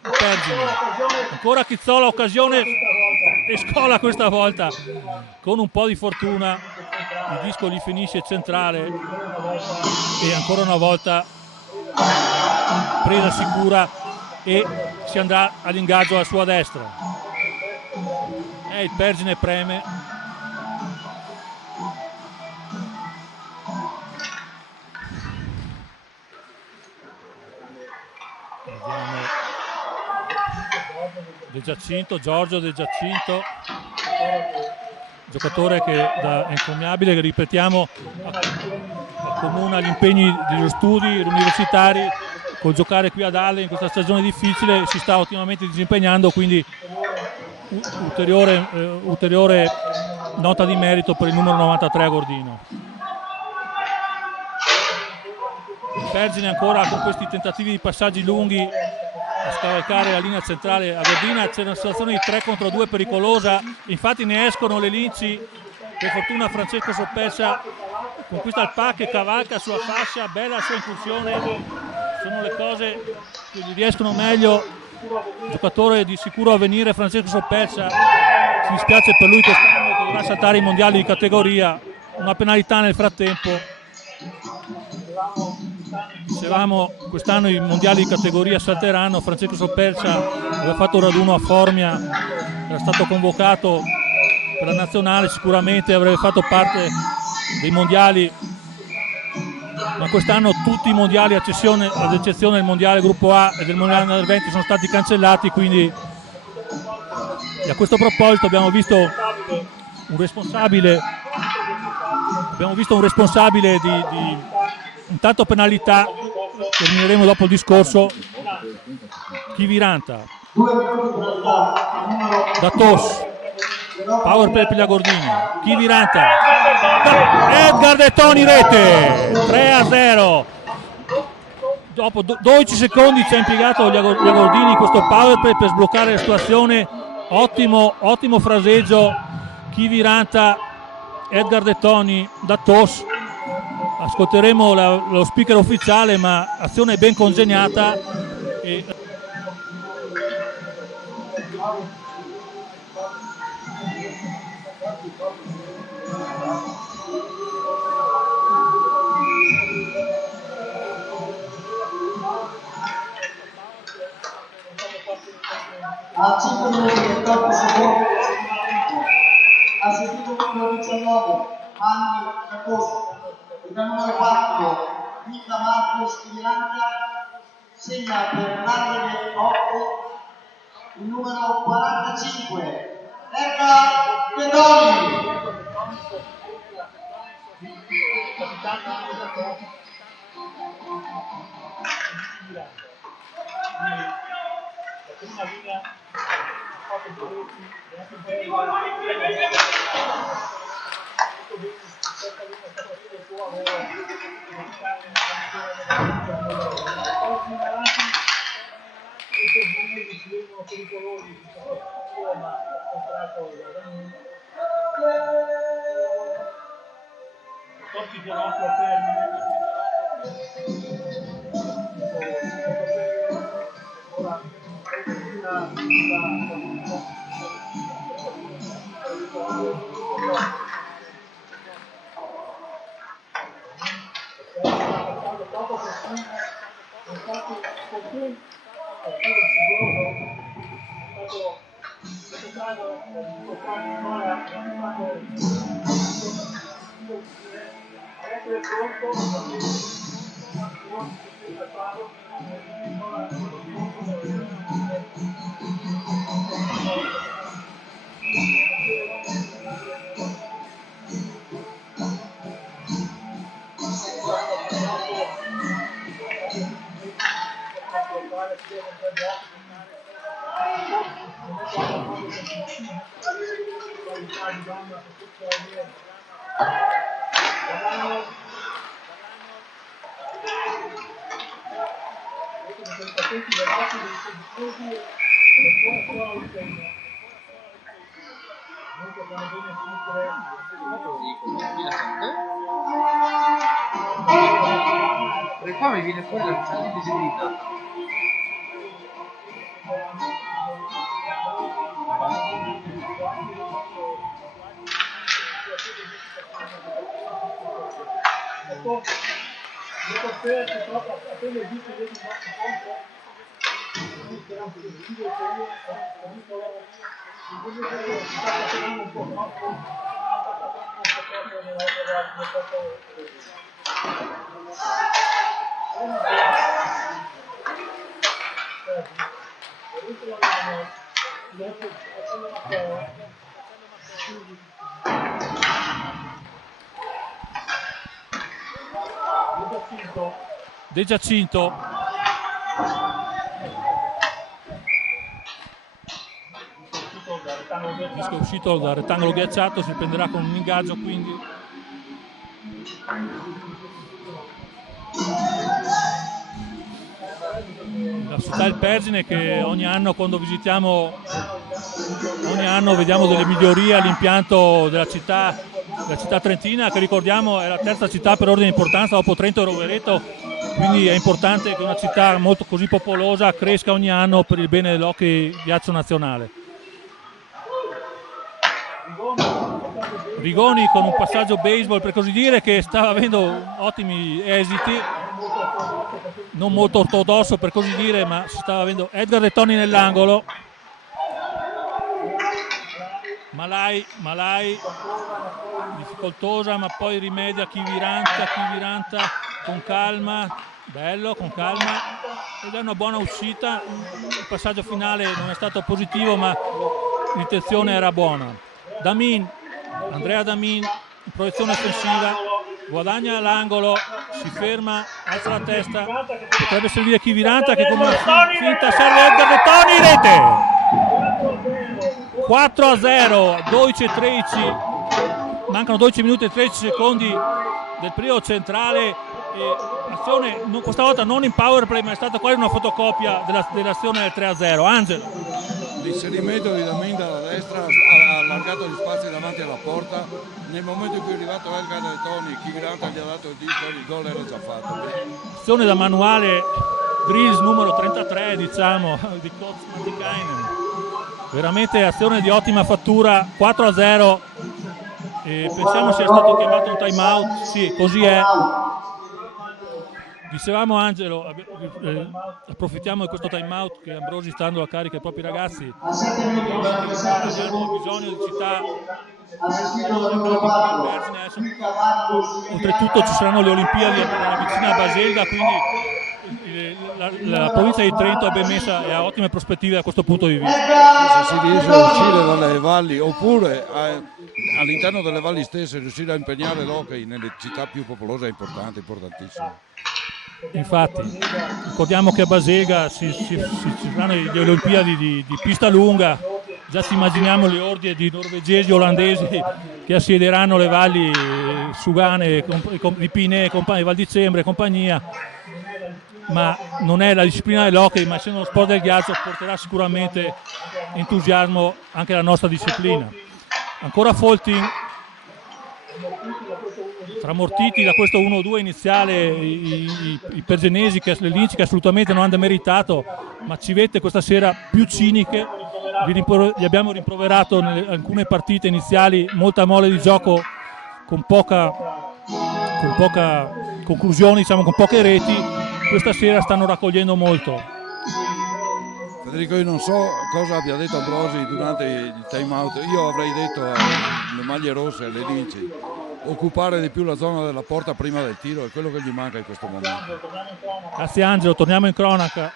ancora Chizzola, occasione e Scola questa volta con un po' di fortuna il disco gli finisce centrale e ancora una volta presa sicura e si andrà all'ingaggio alla sua destra. Il Pergine preme, Giorgio De Giacinto, giocatore che è encomiabile, che ripetiamo accomuna gli impegni degli studi universitari col giocare qui ad Halle in questa stagione difficile, si sta ottimamente disimpegnando, quindi ulteriore nota di merito per il numero 93 Agordino. Pergine ancora con questi tentativi di passaggi lunghi a scavalcare la linea centrale agordina, c'è una situazione di 3 contro 2 pericolosa, infatti ne escono le Linci. Per fortuna Francesco Soppelsa conquista il pack e cavalca sulla fascia, bella la sua incursione, sono le cose che gli riescono meglio. Giocatore di sicuro avvenire Francesco Soppelsa, ci dispiace per lui quest'anno che dovrà saltare i mondiali di categoria, una penalità nel frattempo. Dicevamo, quest'anno i mondiali di categoria salteranno. Francesco Soppelsa aveva fatto un raduno a Formia, era stato convocato per la nazionale, sicuramente avrebbe fatto parte dei mondiali, ma quest'anno tutti i mondiali ad eccezione del mondiale gruppo A e del mondiale under 20 sono stati cancellati, quindi e a questo proposito abbiamo visto un responsabile di intanto penalità, termineremo dopo il discorso. Chi viranta da Tos, power play per gli Agordini, chi viranta Edgar De Toni, rete 3-0. Dopo 12 secondi ci ha impiegato gli Agordini questo power play per sbloccare la situazione ottimo fraseggio Kiviranta, Edgar De Toni da TOS. Ascolteremo lo speaker ufficiale, ma azione ben congegnata. A 5 minuti e 8 secondi ha seguito il numero 19 Anni Cacosto e dal numero 4 Vita Marcos Kiviranta segna per l'Arde 8 il numero 45 Edgar De Toni. Prima linea per qua mi viene fuori la sala di visibilità. De Giacinto è uscito dal rettangolo ghiacciato, si prenderà con un ingaggio, quindi la città del Pergine, che ogni anno quando visitiamo, ogni anno vediamo delle migliorie all'impianto della città trentina, che ricordiamo è la terza città per ordine di importanza dopo Trento e Rovereto, quindi è importante che una città molto così popolosa cresca ogni anno per il bene dell'hockey ghiaccio nazionale. Rigoni con un passaggio baseball, per così dire, che stava avendo ottimi esiti, non molto ortodosso per così dire, ma si stava avendo. Edgar De Toni nell'angolo, Malai difficoltosa, ma poi rimedia Kiviranta con calma, bello, con calma, ed è una buona uscita. Il passaggio finale non è stato positivo, ma l'intenzione era buona. Andrea Damin in proiezione offensiva, guadagna l'angolo, si ferma, alza la testa, potrebbe servire Kiviranta che come finta serve Edgar De Toni, rete! 4-0, 12 e 13, mancano 12 minuti e 13 secondi del periodo centrale. Azione questa volta non in power play, ma è stata quasi una fotocopia dell'azione del 3-0. Angelo. l'inserimento di Damin dalla destra ha allargato gli spazi davanti alla porta. Nel momento in cui è arrivato Edgar Detoni, Kiviranta gli ha dato il gol era già fatto. Azione da manuale Drills numero 33, diciamo, di coach Matikainen. Veramente azione di ottima fattura, 4-0. E pensiamo sia stato chiamato un time out. Sì, così è. Dicevamo Angelo, approfittiamo di questo time out che Ambrosi sta dando la carica ai propri ragazzi. A 7 minuti per Abbiamo bisogno di città. Oltretutto ci saranno le Olimpiadi vicino a Baselga, quindi la provincia di Trento è ben messa e ha ottime prospettive da questo punto di vista. Se si riesce a uscire dalle valli oppure all'interno delle valli stesse riuscire a impegnare l'hockey nelle città più popolose è importante, importantissimo. Infatti ricordiamo che a Baselga ci saranno le Olimpiadi di pista lunga. Già ci immaginiamo le ordini di norvegesi e olandesi che assiederanno le valli Sugane, di Pinè, Val di Cembre e compagnia, ma non è la disciplina dell'hockey, ma essendo uno sport del ghiaccio porterà sicuramente entusiasmo anche alla nostra disciplina. Ancora Folting, tramortiti da questo 1-2 iniziale i pergenesi, le Linci che assolutamente non hanno demeritato, ma civette questa sera più ciniche. Gli abbiamo rimproverato in alcune partite iniziali molta mole di gioco con poca conclusione, diciamo, con poche reti. Questa sera stanno raccogliendo molto. Federico, io non so cosa abbia detto Ambrosi durante il time out. Io avrei detto alle maglie rosse, alle Linci, occupare di più la zona della porta prima del tiro, è quello che gli manca in questo momento. Grazie Angelo, torniamo in cronaca.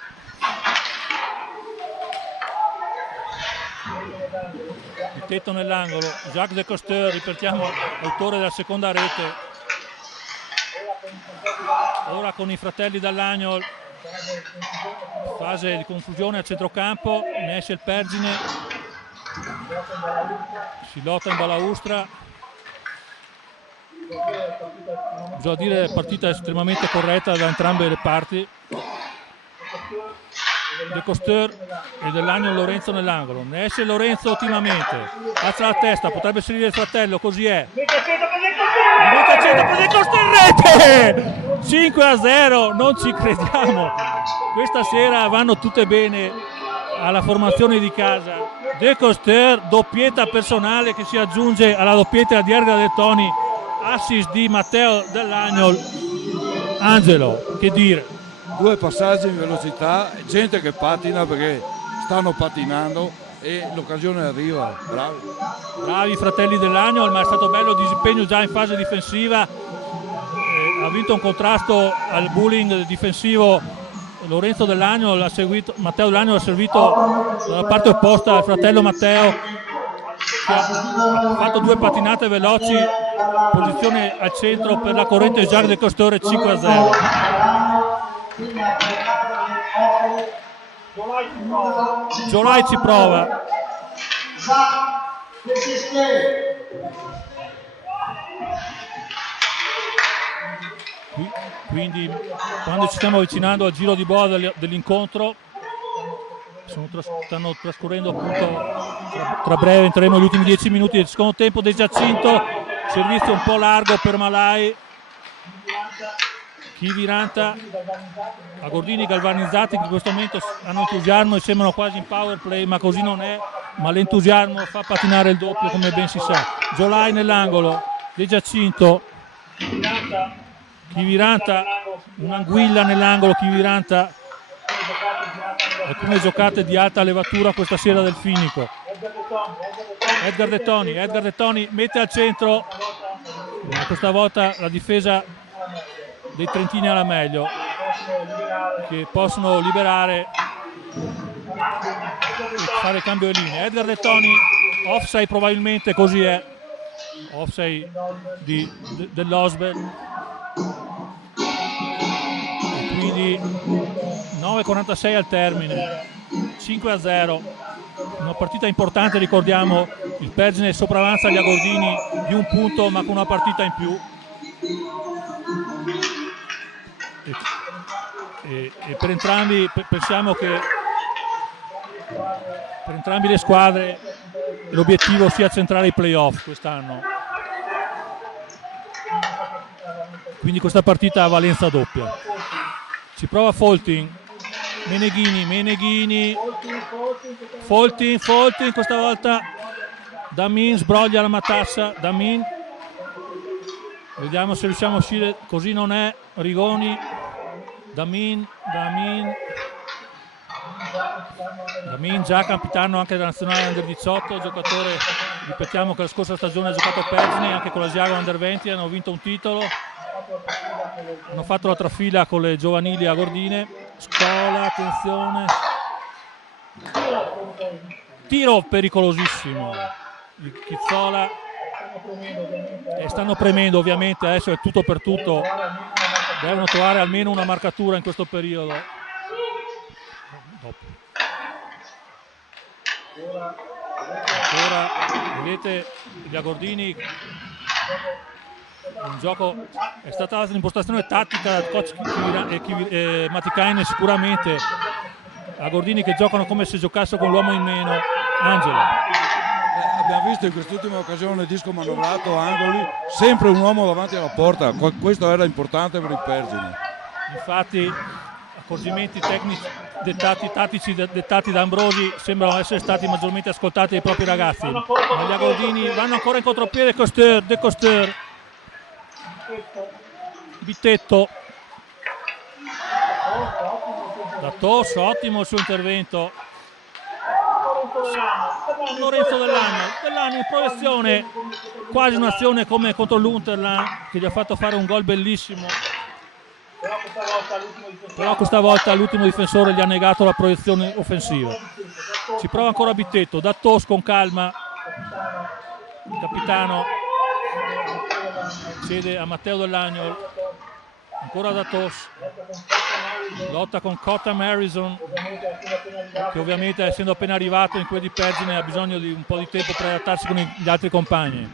Il tetto nell'angolo, Jacques de Coster, ripetiamo, autore della seconda rete. Ora con i fratelli Dall'Agnol, fase di confusione al centrocampo, ne esce il Pergine, si lotta in balaustra. Bisogna dire partita estremamente corretta da entrambe le parti. De Coster e Dell'Agnol Lorenzo nell'angolo, ne esce Lorenzo ottimamente, alza la testa, potrebbe salire il fratello, così è. Mette a centro per De Coster, rete! 5-0, non ci crediamo. Questa sera vanno tutte bene alla formazione di casa. De Coster, doppietta personale che si aggiunge alla doppietta di Edgar Detoni, assist di Matteo Dell'Agnol. Angelo, che dire? 2 passaggi in velocità, gente che patina perché stanno patinando e l'occasione arriva. Bravi i fratelli Dell'Agnol, ma è stato bello il disimpegno già in fase difensiva. Ha vinto un contrasto al bullying difensivo Lorenzo Dell'Agnol, Matteo Dell'Agnol ha servito dalla parte opposta al fratello Matteo, che ha fatto 2 patinate veloci, posizione al centro per la corrente Jacques de Costore, 5-0. Giolai ci prova. Quindi quando ci stiamo avvicinando al giro di boa dell'incontro, stanno trascorrendo appunto, tra breve entreremo negli ultimi 10 minuti del secondo tempo del Giacinto, servizio un po' largo per Malai. Kiviranta, Agordini galvanizzati che in questo momento hanno entusiasmo e sembrano quasi in power play, ma così non è, ma l'entusiasmo fa patinare il doppio come ben si sa. Giolai nell'angolo, De Giacinto, Kiviranta, un'anguilla nell'angolo, Kiviranta, alcune giocate di alta levatura questa sera del Finico. Edgar Detoni mette al centro, ma questa volta la difesa dei trentini alla meglio, che possono liberare e fare il cambio di linea. Edgar Detoni, offside probabilmente, così è, offside dell'Osbel. Quindi 9:46 al termine, 5-0, una partita importante, ricordiamo, il Pergine sopravanza gli Agordini di 1 punto ma con una partita in più. E per entrambi pensiamo che per entrambe le squadre l'obiettivo sia centrare i playoff quest'anno, quindi questa partita ha valenza doppia. Ci prova Foltin, Meneghini, Foltin, questa volta Damin sbroglia la matassa, Damin, vediamo se riusciamo a uscire, così non è, Rigoni, Damin già capitano anche della nazionale Under 18, giocatore, ripetiamo che la scorsa stagione ha giocato a Pezzini, anche con la Siago Under 20 hanno vinto un titolo, hanno fatto la trafila con le giovanili a Gordine. Scola, attenzione, tiro pericolosissimo di Chizzola, e stanno premendo ovviamente, adesso è tutto per tutto, devono trovare almeno una marcatura in questo periodo. Ancora, vedete gli Agordini, un gioco, è stata un'impostazione tattica del coach Matikainen sicuramente, Agordini che giocano come se giocassero con l'uomo in meno. Angelo. Abbiamo visto in quest'ultima occasione disco manovrato, angoli, sempre un uomo davanti alla porta, questo era importante per il Pergine. Infatti accorgimenti tecnici tattici dettati da Ambrosi sembrano essere stati maggiormente ascoltati dai propri ragazzi, ma gli Agordini vanno ancora in contropiede. De Coster, Bittetto, da Tosso, ottimo il suo intervento. Lorenzo Dell'Anno in proiezione, quasi un'azione come contro l'Unterland che gli ha fatto fare un gol bellissimo, però questa volta l'ultimo difensore gli ha negato la proiezione offensiva. Ci prova ancora Bittetto, da Tos con calma, il capitano cede a Matteo Dell'Agnol, ancora da Tos, lotta con Cottam Harrison che ovviamente essendo appena arrivato in quel di Pergine ha bisogno di un po' di tempo per adattarsi con gli altri compagni.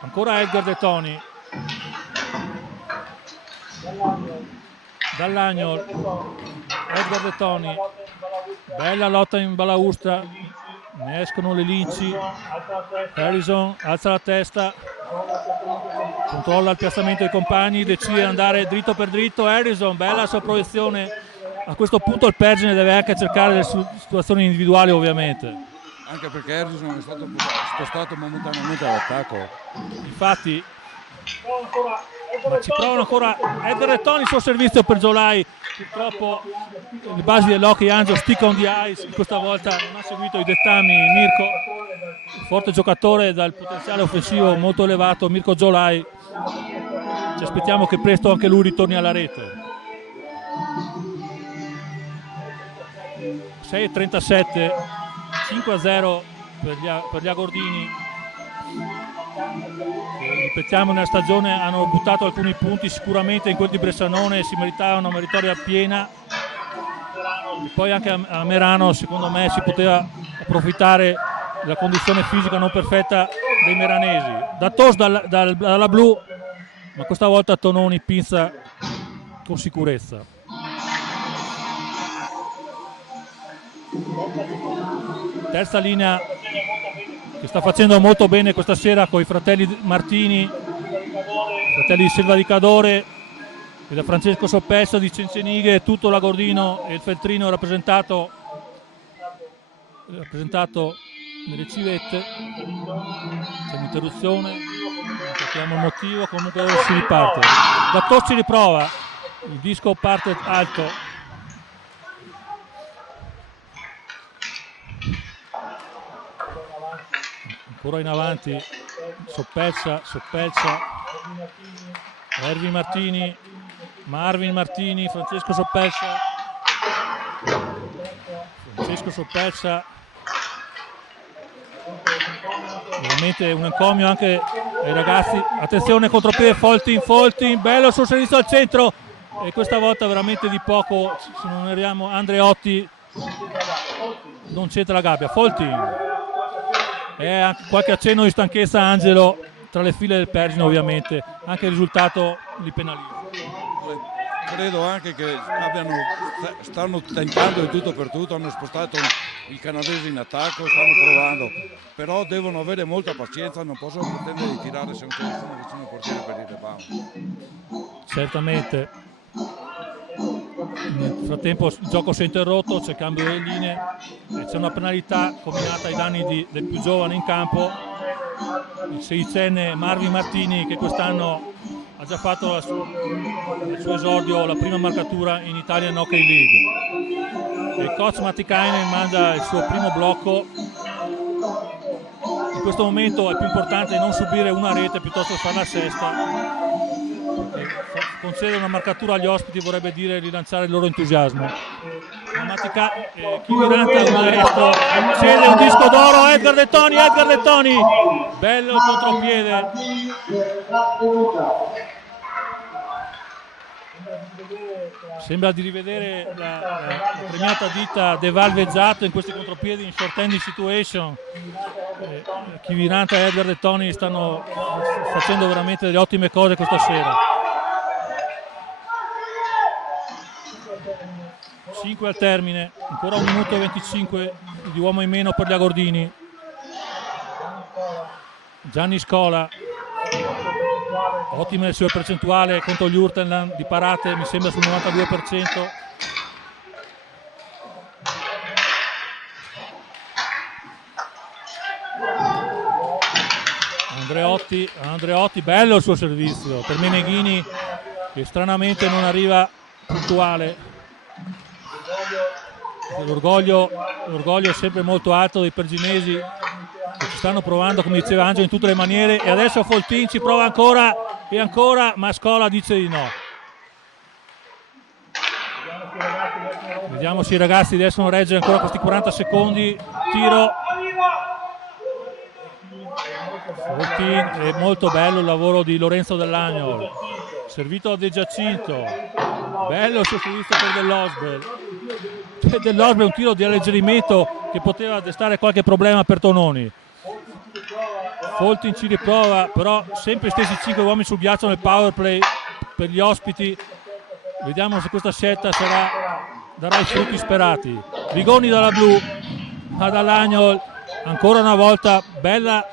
Ancora Edgar De Toni, Dall'Agnol, Edgar De Toni, bella lotta in balaustra, ne escono le linci. Harrison alza la testa, controlla il piazzamento dei compagni, decide di andare dritto per dritto. Harrison, bella la sua proiezione. A questo punto il Pergine deve anche cercare le situazioni individuali ovviamente, anche perché Harrison è stato spostato momentaneamente all'attacco. Infatti, ma ci provano ancora Edgar De Toni, il suo servizio per Giolai, purtroppo le basi dell'hockey Angelo stick on the ice, questa volta non ha seguito i dettami Mirko, forte giocatore dal potenziale offensivo molto elevato, Mirko Giolai, ci aspettiamo che presto anche lui ritorni alla rete. 6:37, 5-0 per gli Agordini, ripetiamo nella stagione hanno buttato alcuni punti sicuramente in quel di Bressanone e si meritava una meritoria piena, e poi anche a Merano secondo me si poteva approfittare della condizione fisica non perfetta dei meranesi. Da Tos dalla blu, ma questa volta Tononi pinza con sicurezza. Terza linea che sta facendo molto bene questa sera con i fratelli Martini, fratelli di Silva di Cadore e da Francesco Soppessa di Cencenighe, tutto l'Agordino e il Feltrino rappresentato nelle civette. C'è un'interruzione, non capiamo il motivo, comunque adesso si riparte. Da Tocci riprova, il disco parte alto. Ancora in avanti Soppelsa, Marvin Martini, Francesco Soppelsa, ovviamente un encomio anche ai ragazzi. Attenzione contropiede Foltin, bello sul servizio al centro, e questa volta veramente di poco, se non erriamo Andreotti non c'entra la gabbia. Foltin, e qualche accenno di stanchezza Angelo tra le file del Pergine, ovviamente anche il risultato li penalizza. credo anche che stanno tentando di tutto per tutto, hanno spostato il canadese in attacco, stanno provando, però devono avere molta pazienza, non possono pretendere di tirare se non c'è nessuno vicino al portiere per il rebound. Certamente. Nel frattempo il gioco si è interrotto, c'è cambio delle linee e c'è una penalità combinata ai danni del più giovane in campo, il 16enne Marvin Martini, che quest'anno ha già fatto il suo esordio, la prima marcatura in Italian Hockey League. Il coach Matikainen manda il suo primo blocco. In questo momento è più importante non subire una rete piuttosto che fare la sesta. Concedere una marcatura agli ospiti vorrebbe dire rilanciare il loro entusiasmo. Kiviranta un destro, cede un disco d'oro, Edgar De Toni, bello il contropiede. Sembra di rivedere la premiata ditta devalveggiato in questi contropiedi in short-handing situation. Kiviranta e Edgar De Toni stanno facendo veramente delle ottime cose questa sera. 5 al termine, ancora 1 minuto e 25 di uomo in meno per gli agordini. Gianni Scola, ottime le sue percentuali contro gli Urtenland di parate, mi sembra sul 92%. Andreotti, bello il suo servizio per Meneghini, che stranamente non arriva puntuale. L'orgoglio è sempre molto alto dei perginesi, che ci stanno provando, come diceva Angelo, in tutte le maniere, e adesso Foltin ci prova ancora e ancora, ma Scola dice di no. Vediamo se i ragazzi riescono a reggere ancora questi 40 secondi. Tiro Foltin, è molto bello il lavoro di Lorenzo Dell'Agnol, servito da De Giacinto, bello il suo servizio per Dell'Osbel, un tiro di alleggerimento che poteva destare qualche problema per Tononi. Foltin ci riprova, però sempre gli stessi 5 uomini sul ghiaccio nel power play per gli ospiti. Vediamo se questa scelta darà i frutti sperati. Rigoni dalla blu, Dall'Agnol, ancora una volta bella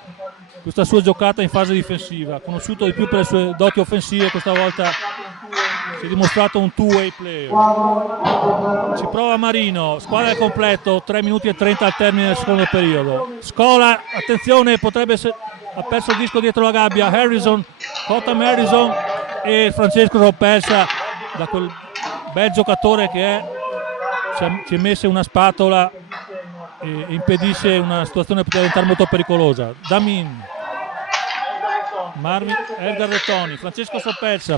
questa sua giocata in fase difensiva, conosciuto di più per le sue doti offensive, questa volta si è dimostrato un two-way player. Ci prova Marino, squadra al completo, 3 minuti e 30 al termine del secondo periodo. Scola, attenzione, ha perso il disco dietro la gabbia. Cotham Harrison e Francesco Soppelsa, da quel bel giocatore che è, ci è messa una spatola e impedisce una situazione che poteva diventare molto pericolosa. Damin, Marvin, Edgar De Toni, Francesco Soppelsa,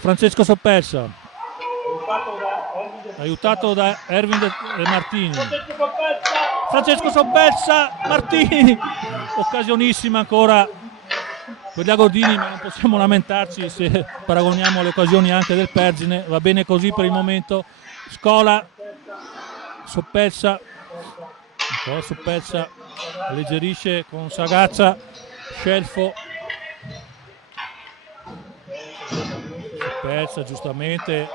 aiutato da Erwin e Martini. Francesco Soppelsa, Martini, occasionissima ancora per gli agordini, ma non possiamo lamentarci se paragoniamo le occasioni anche del Pergine. Va bene così per il momento. Scola, Soppelsa, ancora Soppelsa, alleggerisce con Sagaccia, Scelfo. Soppelsa giustamente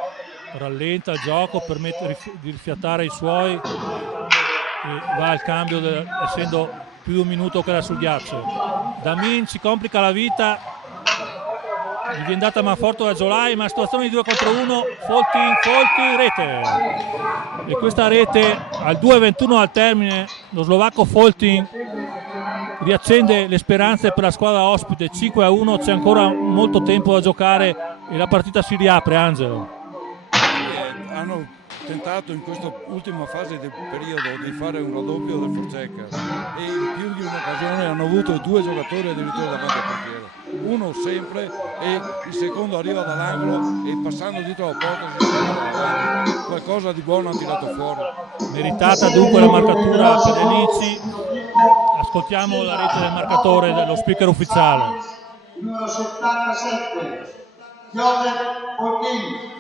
rallenta il gioco, permette di rifiatare i suoi e va al cambio essendo più di un minuto che era sul ghiaccio. Damin ci complica la vita, gli viene data manforte da Giolai, ma situazione di 2 contro 1. Foltin, rete, e questa rete al 2:21 al termine. Lo slovacco Foltin riaccende le speranze per la squadra ospite. 5-1, c'è ancora molto tempo da giocare e la partita si riapre. Angelo, hanno tentato in questa ultima fase del periodo di fare un raddoppio del forechecker e in più di un'occasione hanno avuto 2 giocatori addirittura davanti al portiere, uno sempre e il secondo arriva dall'angolo e passando dietro la porta si davanti. Qualcosa di buono hanno tirato fuori. Meritata dunque la marcatura per Elici. Ascoltiamo la rete del marcatore, dello speaker ufficiale. Numero 77, Joseph Foltin.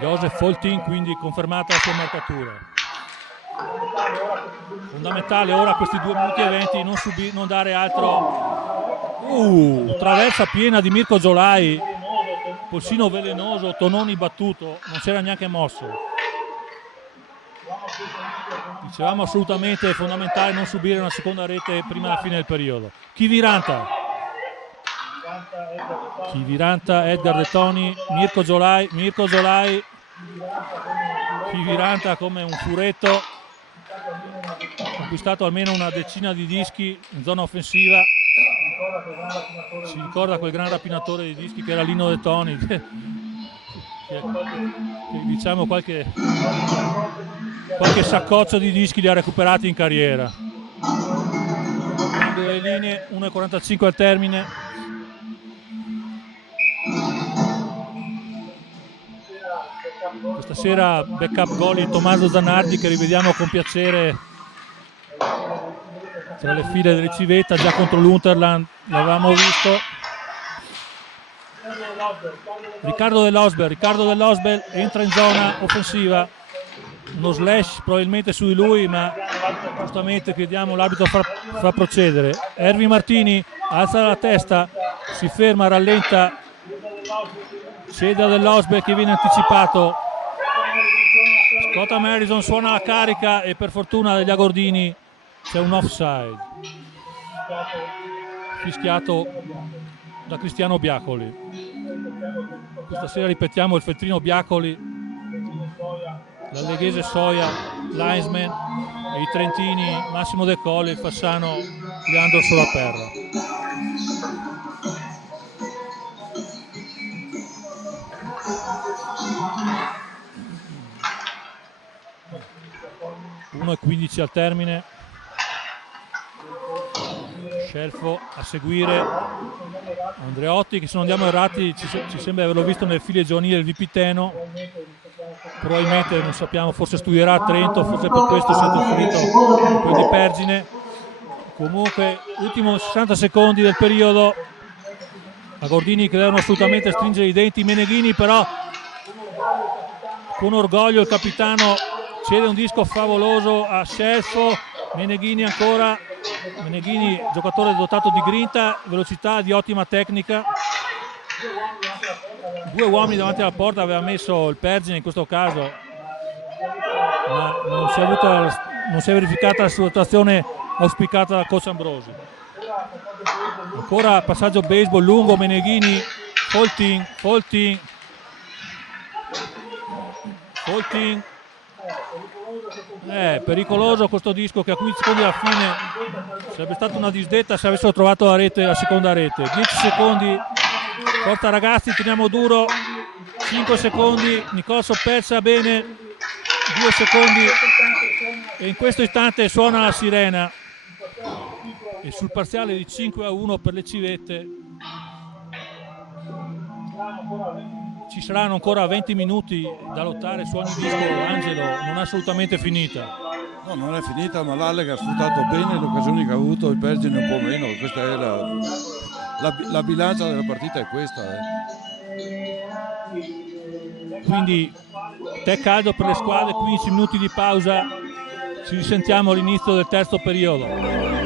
Joseph Foltin, quindi confermata la sua marcatura. Fondamentale ora questi 2 minuti e 20 non dare altro. Traversa piena di Mirko Giolai, polsino velenoso, Tononi battuto, non si era neanche mosso. Dicevamo assolutamente fondamentale non subire una seconda rete prima della fine del periodo. Kiviranta, Edgar De Toni, Mirko Zolai, Kiviranta come un furetto, ha conquistato almeno una decina di dischi in zona offensiva. Si ricorda quel gran rapinatore di dischi che era Lino De Toni, che diciamo qualche saccoccio di dischi li ha recuperati in carriera. Due linee, 1,45 al termine. Questa sera backup goal di Tommaso Zanardi, che rivediamo con piacere tra le file del Civetta. Già contro l'Unterland l'avevamo visto. Riccardo dell'Osbel entra in zona offensiva, uno slash probabilmente su di lui, ma giustamente chiediamo l'arbitro fa procedere. Ervi Martini alza la testa, si ferma, rallenta, cede dell'Osbel che viene anticipato. Scott Marison suona la carica e per fortuna degli Agordini c'è un offside fischiato da Cristiano Biacoli. Questa sera ripetiamo il Feltrino Biacoli, l'Alleghese Soia, linesman, e i trentini Massimo De Colli, il Fassano Leandro Solaperra. Uno e 15 al termine. Scelfo a seguire Andreotti, che se non andiamo errati ci sembra di averlo visto nel file giovanile del Vipiteno, probabilmente non sappiamo, forse studierà a Trento, forse per questo si è trasferito quello di Pergine. Comunque ultimo 60 secondi del periodo, Agordini che devono assolutamente stringere i denti. Meneghini però con orgoglio, il capitano cede un disco favoloso a Scelfo. Meneghini ancora, Meneghini giocatore dotato di grinta, velocità, di ottima tecnica. Due uomini davanti alla porta aveva messo il Pergine in questo caso, ma non si è verificata la situazione auspicata dal coach Ambrosi. Ancora passaggio baseball lungo, Meneghini, Folting, pericoloso questo disco che a 15 secondi alla fine sarebbe stata una disdetta se avessero trovato la seconda rete. 10 secondi, forza ragazzi, teniamo duro. 5 secondi, Nicolso persa bene, 2 secondi e in questo istante suona la sirena e sul parziale di 5-1 per le Civette ci saranno ancora 20 minuti da lottare su ogni disco. Angelo, non è assolutamente finita. No, non è finita, ma l'Allega ha sfruttato bene le occasioni che ha avuto, il Pergine un po' meno. Questa è la bilancia della partita, è questa. Quindi tè caldo per le squadre, 15 minuti di pausa, ci risentiamo all'inizio del terzo periodo.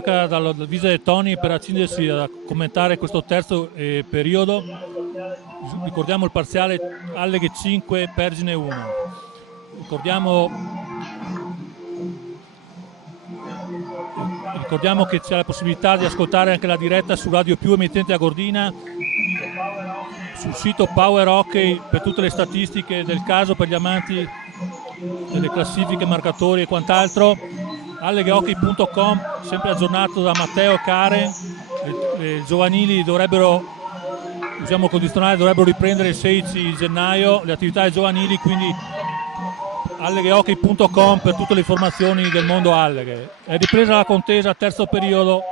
telecronaca dal viso di Tony per accingersi a commentare questo terzo periodo. Ricordiamo il parziale: Alleghe 5, Pergine 1. Ricordiamo che c'è la possibilità di ascoltare anche la diretta su Radio Più emittente a Gordina, sul sito Power Hockey per tutte le statistiche del caso, per gli amanti delle classifiche, marcatori e quant'altro. alleghehockey.com, sempre aggiornato da Matteo Care. Le giovanili usiamo condizionale, dovrebbero riprendere il 16 gennaio le attività giovanili, quindi alleghehockey.com per tutte le informazioni del mondo Alleghe. È ripresa la contesa, terzo periodo,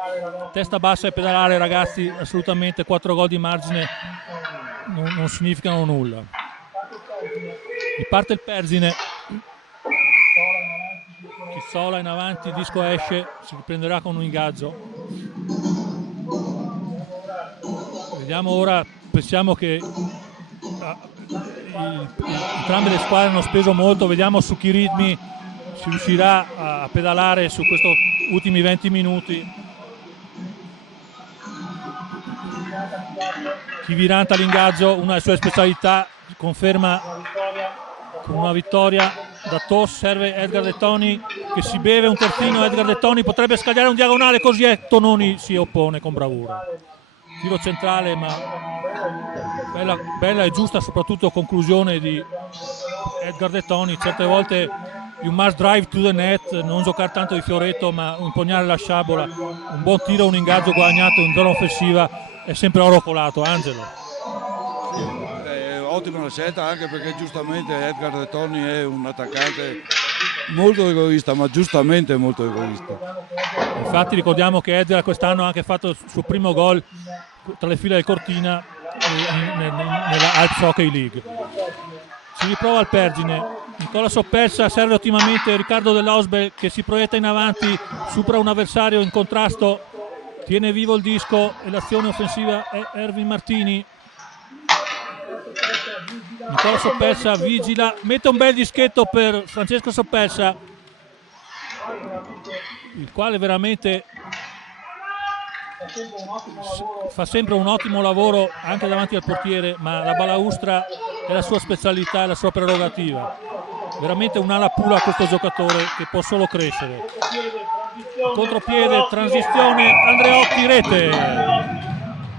testa bassa e pedalare, ragazzi, assolutamente 4 gol di margine non significano nulla. Riparte il Pergine, Chissola in avanti, il disco esce, si riprenderà con un ingaggio. Vediamo ora, pensiamo che entrambe le squadre hanno speso molto, vediamo su che ritmi si riuscirà a pedalare su questi ultimi 20 minuti. Chiviranta l'ingaggio, una delle sue specialità, conferma con una vittoria. Da Tos serve Edgar De Toni che si beve un terzino. Edgar De Toni potrebbe scagliare un diagonale, così è, Tononi si oppone con bravura. Tiro centrale, ma bella e giusta soprattutto conclusione di Edgar De Toni. Certe volte you must drive to the net, non giocare tanto di fioretto ma impugnare la sciabola. Un buon tiro, un ingaggio guadagnato in zona offensiva è sempre oro colato. Angelo. Ottima la scelta, anche perché giustamente Edgar De Toni è un attaccante molto egoista, ma giustamente molto egoista. Infatti ricordiamo che Edgar quest'anno ha anche fatto il suo primo gol tra le file del Cortina nella Alps Hockey League. Si riprova il Pergine, Nicola Soppelsa serve ottimamente Riccardo Dell'Osbel che si proietta in avanti, supera un avversario in contrasto, tiene vivo il disco e l'azione offensiva è Erwin Martini. Nicola Soppelsa vigila, mette un bel dischetto per Francesco Soppelsa, il quale veramente fa sempre un ottimo lavoro anche davanti al portiere, ma la balaustra è la sua specialità, è la sua prerogativa. Veramente un'ala pura questo giocatore che può solo crescere. Contropiede, transizione, Andreotti, rete.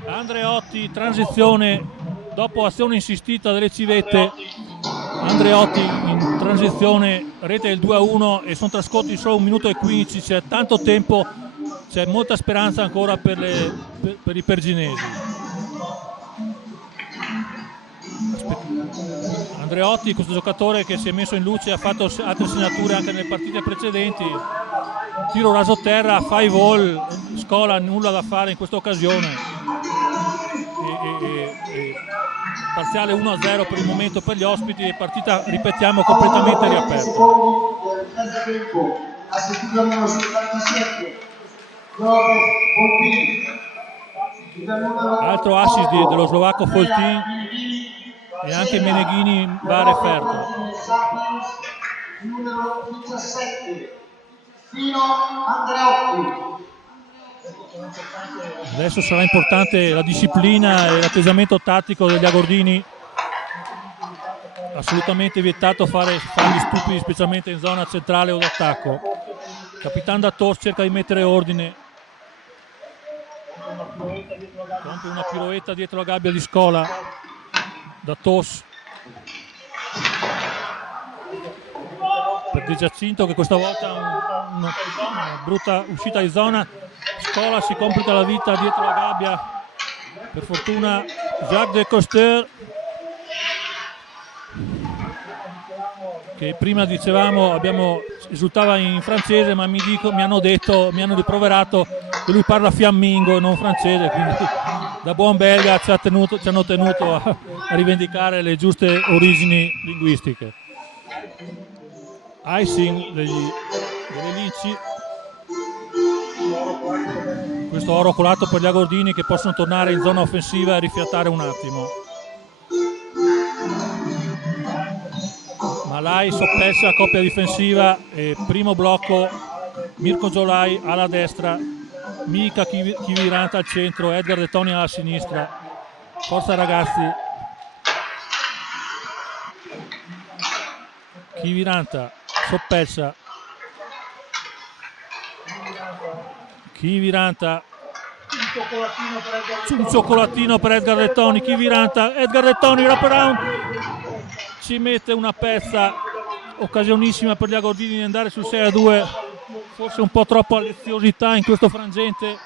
Andreotti, transizione. Dopo azione insistita delle civette, Andreotti in transizione, rete del 2-1 e sono trascorsi solo 1 minuto e 15, c'è tanto tempo, c'è molta speranza ancora per i perginesi. Andreotti, questo giocatore che si è messo in luce, ha fatto altre segnature anche nelle partite precedenti. Tiro raso terra, 5 all, Scola nulla da fare in questa occasione. Parziale 1-0 per il momento per gli ospiti e partita, ripetiamo, completamente riaperta. Altro assist dello slovacco Foltin e anche Meneghini va a referto. Numero 17 Fino Andreotti. Adesso sarà importante la disciplina e l'atteggiamento tattico degli agordini. Assolutamente vietato fare gli stupidi, specialmente in zona centrale o d'attacco. Capitan Datos cerca di mettere ordine. Compie una piroetta dietro la gabbia di Scola. Datos per De Giacinto che questa volta ha una brutta uscita di zona. Scola si complica la vita dietro la gabbia, per fortuna Jacques de Coster che prima dicevamo esultava in francese, ma mi hanno riproverato che lui parla fiammingo e non francese, quindi da buon belga ci hanno tenuto a rivendicare le giuste origini linguistiche. Icing delle Lici, questo oro colato per gli agordini che possono tornare in zona offensiva e rifiatare un attimo. Malai, Soppelsa, coppia difensiva e primo blocco Mirko Giolai alla destra, Mika Kiviranta al centro, Edgar De Toni alla sinistra. Forza ragazzi. Kiviranta, Soppelsa. Kiviranta. Un cioccolatino per Edgar De Toni. Kiviranta, Edgar De Toni, wraparound. Ci mette una pezza occasionissima per gli agordini di andare sul 6-2. Forse un po' troppo aleziosità in questo frangente,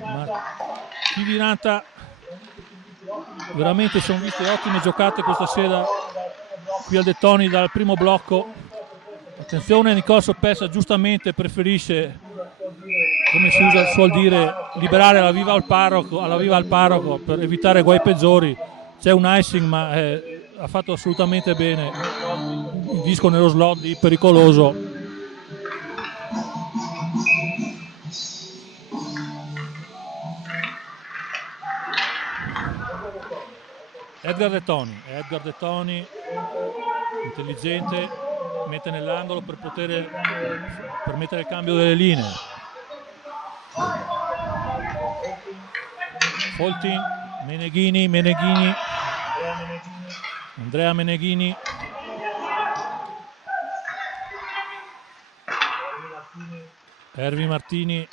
ma Kiviranta veramente sono viste ottime giocate questa sera qui al De Toni dal primo blocco. Attenzione, Nicola Soppelsa giustamente preferisce, come si suol dire, liberare alla viva al parroco per evitare guai peggiori. C'è un icing, ma ha fatto assolutamente bene il disco nello slot lì, pericoloso. Edgar De Toni intelligente, mette nell'angolo per poter permettere il cambio delle linee. Foltin, Meneghini, Andrea Meneghini, Ervi Martini,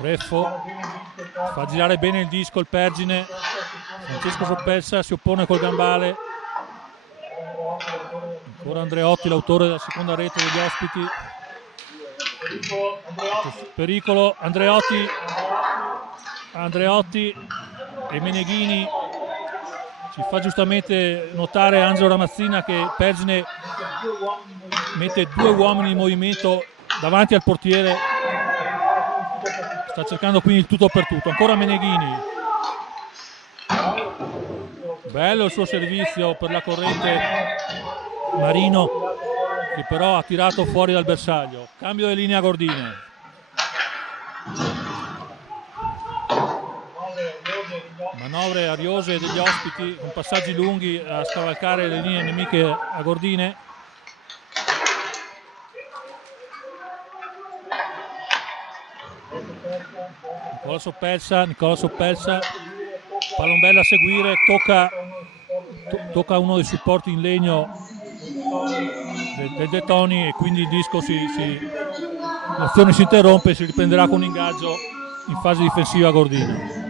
Reffo, fa girare bene il disco il Pergine. Francesco Soppelsa si oppone col gambale. Ancora Andreotti, l'autore della seconda rete degli ospiti. Pericolo, Andreotti e Meneghini. Ci fa giustamente notare Angelo Ramazzina che Pergine mette 2 uomini in movimento davanti al portiere, sta cercando quindi il tutto per tutto. Ancora Meneghini, bello il suo servizio per la corrente Marino, che però ha tirato fuori dal bersaglio. Cambio di linea Gordine. Manovre ariose degli ospiti con passaggi lunghi a scavalcare le linee nemiche a Gordine. Nicola Soppelsa, palombella a seguire, tocca uno dei supporti in legno del De Toni e quindi il disco l'azione si interrompe e si riprenderà con un ingaggio in fase difensiva a Gordine.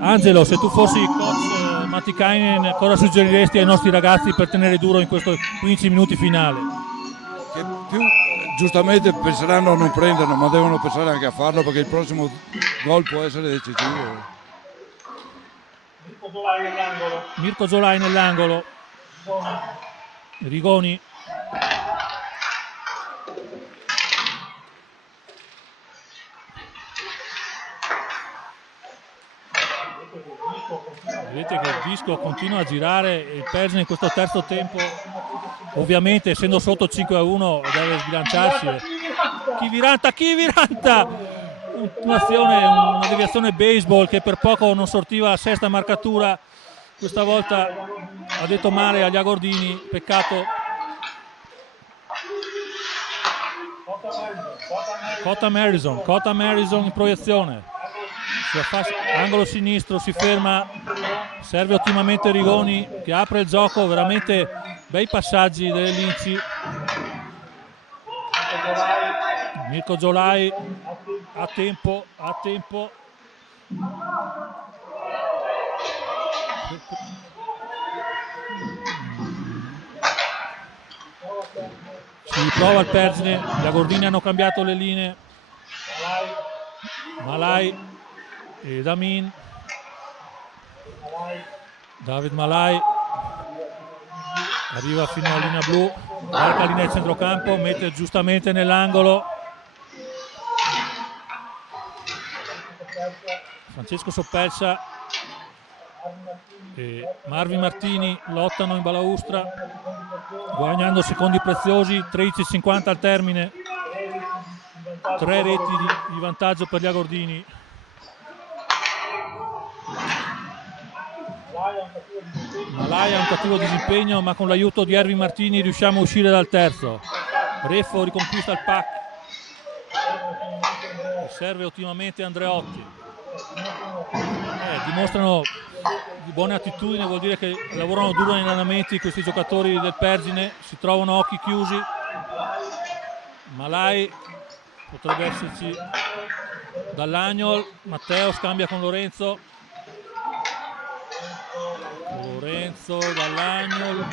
Angelo, se tu fossi coach Matikainen, cosa suggeriresti ai nostri ragazzi per tenere duro in questi 15 minuti finali? Che più giustamente penseranno a non prenderlo, ma devono pensare anche a farlo, perché il prossimo gol può essere decisivo. Mirko Zolai nell'angolo. Rigoni. Vedete che il disco continua a girare e il Pergine in questo terzo tempo, ovviamente essendo sotto 5-1, deve sbilanciarsi. Kiviranta! Una deviazione baseball che per poco non sortiva la sesta marcatura. Questa volta ha detto male agli agordini, peccato. Cota Marison in proiezione. Angolo sinistro, si ferma, serve ottimamente Rigoni che apre il gioco, veramente bei passaggi delle Linci. Mirko Zolai a tempo. Si riprova il Pergine, gli agordini hanno cambiato le linee. Malai e Damin, David Malai arriva fino alla linea blu, varca linea di centrocampo, mette giustamente nell'angolo. Francesco Soppelsa e Marvin Martini lottano in balaustra, guadagnando secondi preziosi. 13:50 al termine, 3 reti di vantaggio per gli agordini. Malai ha un cattivo disimpegno, ma con l'aiuto di Erwin Martini riusciamo a uscire dal terzo. Reffo riconquista il pack, serve ottimamente Andreotti. Dimostrano di buone attitudini, vuol dire che lavorano duro negli allenamenti questi giocatori del Pergine, si trovano a occhi chiusi. Malai potrebbe esserci dall'Agnol, Matteo scambia con Lorenzo. Lorenzo dall'Agnol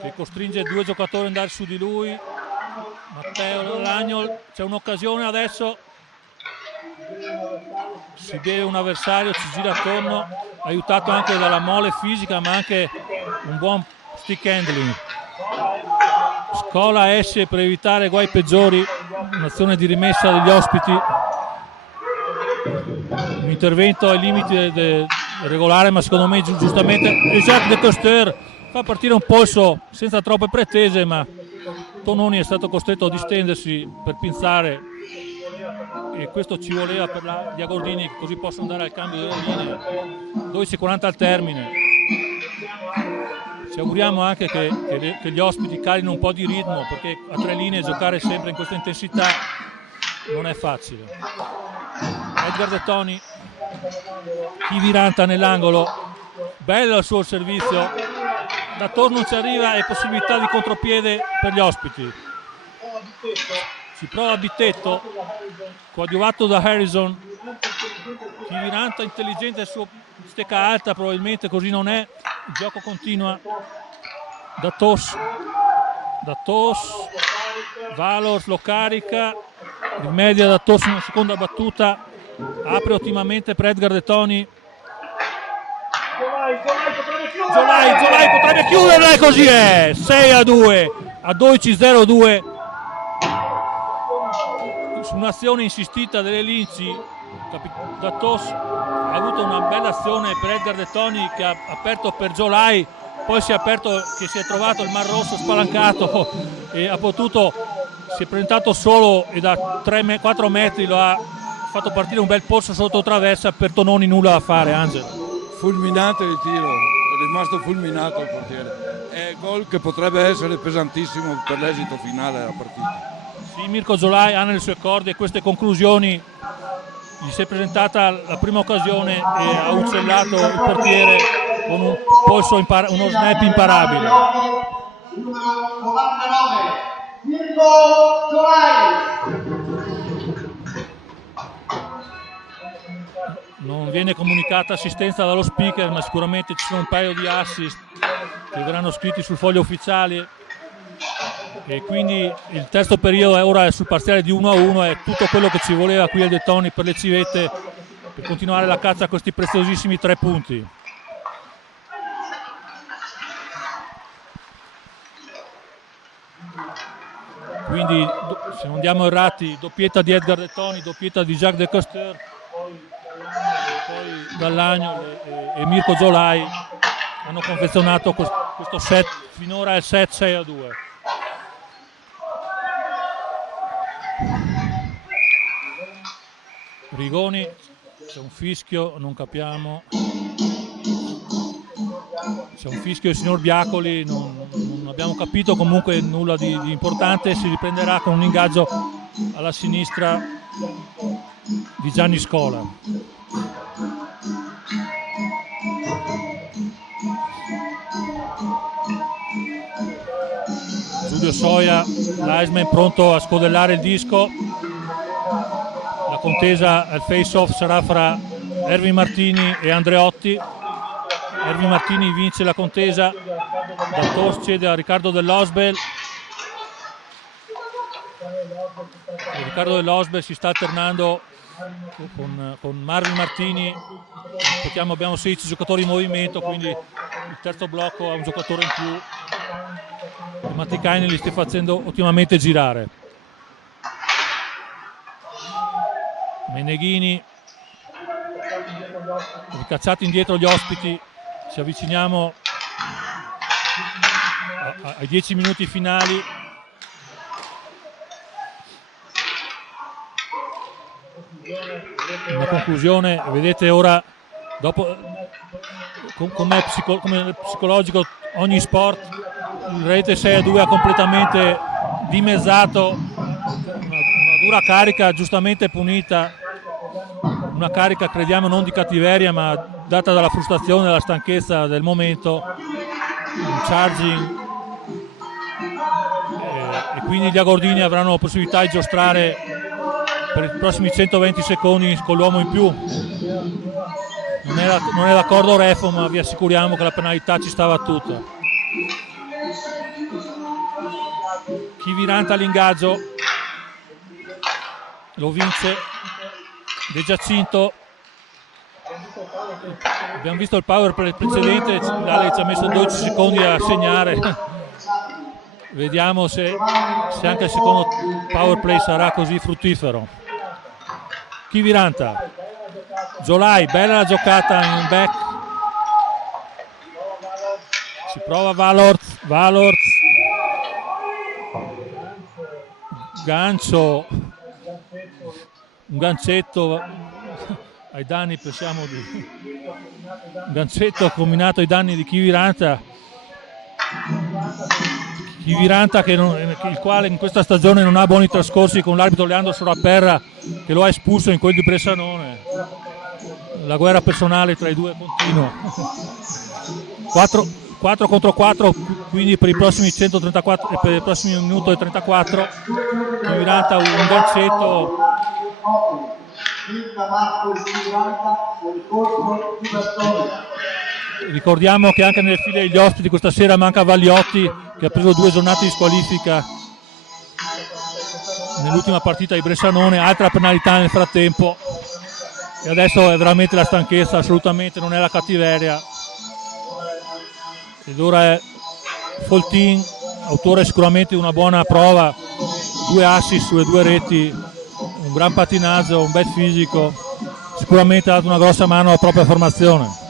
che costringe due giocatori ad andare su di lui. Matteo dall'Agnol, c'è un'occasione adesso, si deve un avversario, ci gira attorno, aiutato anche dalla mole fisica ma anche un buon stick handling. Scola esce per evitare guai peggiori, un'azione di rimessa degli ospiti, un intervento ai limiti regolare, ma secondo me giustamente Jacques de Coster fa partire un polso senza troppe pretese, ma Tononi è stato costretto a distendersi per pinzare e questo ci voleva per gli Agordini, così possono andare al cambio delle linee. 12:40 al termine. Ci auguriamo anche che gli ospiti calino un po' di ritmo, perché a 3 linee giocare sempre in questa intensità non è facile. Edgar De Toni, Kiviranta nell'angolo, bello il suo servizio, da torno ci arriva e possibilità di contropiede per gli ospiti. Si prova Bittetto, coadiuvato da Harrison. Kiviranta intelligente, il suo stecca alta, probabilmente così non è. Il gioco continua. Da Tos, Valors lo carica, rimedia da Tos in una seconda battuta, apre ottimamente per Edgar De Toni. Zolai potrebbe chiuderla e così è, 6-2 a 12:02 su un'azione insistita delle Linci. Da Tos ha avuto una bella azione per Edgar De Toni che ha aperto per Zolai, poi si è trovato il Mar Rosso spalancato e si è presentato solo e da 4 metri lo ha fatto partire un bel polso sotto traversa. Per Tononi nulla da fare, Angelo. Fulminante il tiro, è rimasto fulminato il portiere. È gol che potrebbe essere pesantissimo per l'esito finale della partita. Sì, Mirko Zolai ha nelle sue corde queste conclusioni. Gli si è presentata la prima occasione e ha uccellato il portiere con un polso uno snap imparabile. Numero 99, Mirko Zolai. Non viene comunicata assistenza dallo speaker, ma sicuramente ci sono un paio di assist che verranno scritti sul foglio ufficiale. E quindi il terzo periodo ora è sul parziale di 1-1, è tutto quello che ci voleva qui al De Toni per le civette per continuare la caccia a questi preziosissimi 3 punti. Quindi se non andiamo errati, doppietta di Edgar De Toni, doppietta di Jacques De Coster, poi Dall'Agnol e Mirko Zolai hanno confezionato questo set, finora è il set 6-2. Rigoni, c'è un fischio, non capiamo, c'è un fischio del signor Biacoli, non abbiamo capito, comunque nulla di importante. Si riprenderà con un ingaggio alla sinistra di Gianni Scola. Giulio Soia, l'Iceman pronto a scodellare il disco. La contesa al face-off sarà fra Erwin Martini e Andreotti. Erwin Martini vince la contesa, da Tos cede a Riccardo Dell'Osbel. Riccardo Dell'Osbel si sta alternando con Marvin Martini. Abbiamo 16 giocatori in movimento, quindi il terzo blocco ha un giocatore in più. Matticainen li sta facendo ottimamente girare. Meneghini, ricacciati indietro gli ospiti, ci avviciniamo ai 10 minuti finali. Una conclusione, vedete ora, dopo come psicologico ogni sport, il rete 6-2 ha completamente dimezzato una dura carica giustamente punita, una carica crediamo non di cattiveria ma data dalla frustrazione e dalla stanchezza del momento, un charging, e quindi gli agordini avranno la possibilità di giostrare per i prossimi 120 secondi con l'uomo in più. Non è d'accordo Refo, ma vi assicuriamo che la penalità ci stava tutta. Kiviranta all'ingaggio, lo vince De Giacinto. Abbiamo visto il power play precedente, l'Ale ci ha messo 12 secondi a segnare. Vediamo se anche il secondo power play sarà così fruttifero. Kiviranta, Zolai, bella la giocata in back, si prova Valorz, gancio, un gancetto ai danni, pensiamo di un gancetto combinato ai danni di Kiviranta il quale in questa stagione non ha buoni trascorsi con l'arbitro Leandro Soraperra, che lo ha espulso in quel di Bressanone. La guerra personale tra i due continua. 4 contro 4, quindi per i prossimi 134 e per il prossimo minuto e 34 Kiviranta un gancetto. Ricordiamo che anche nelle file degli ospiti questa sera manca Vagliotti, che ha preso 2 giornate di squalifica nell'ultima partita di Bressanone, altra penalità nel frattempo, e adesso è veramente la stanchezza, assolutamente non è la cattiveria. Ed ora è Foltin, autore sicuramente di una buona prova, 2 assist sulle 2 reti, un gran patinaggio, un bel fisico, sicuramente ha dato una grossa mano alla propria formazione.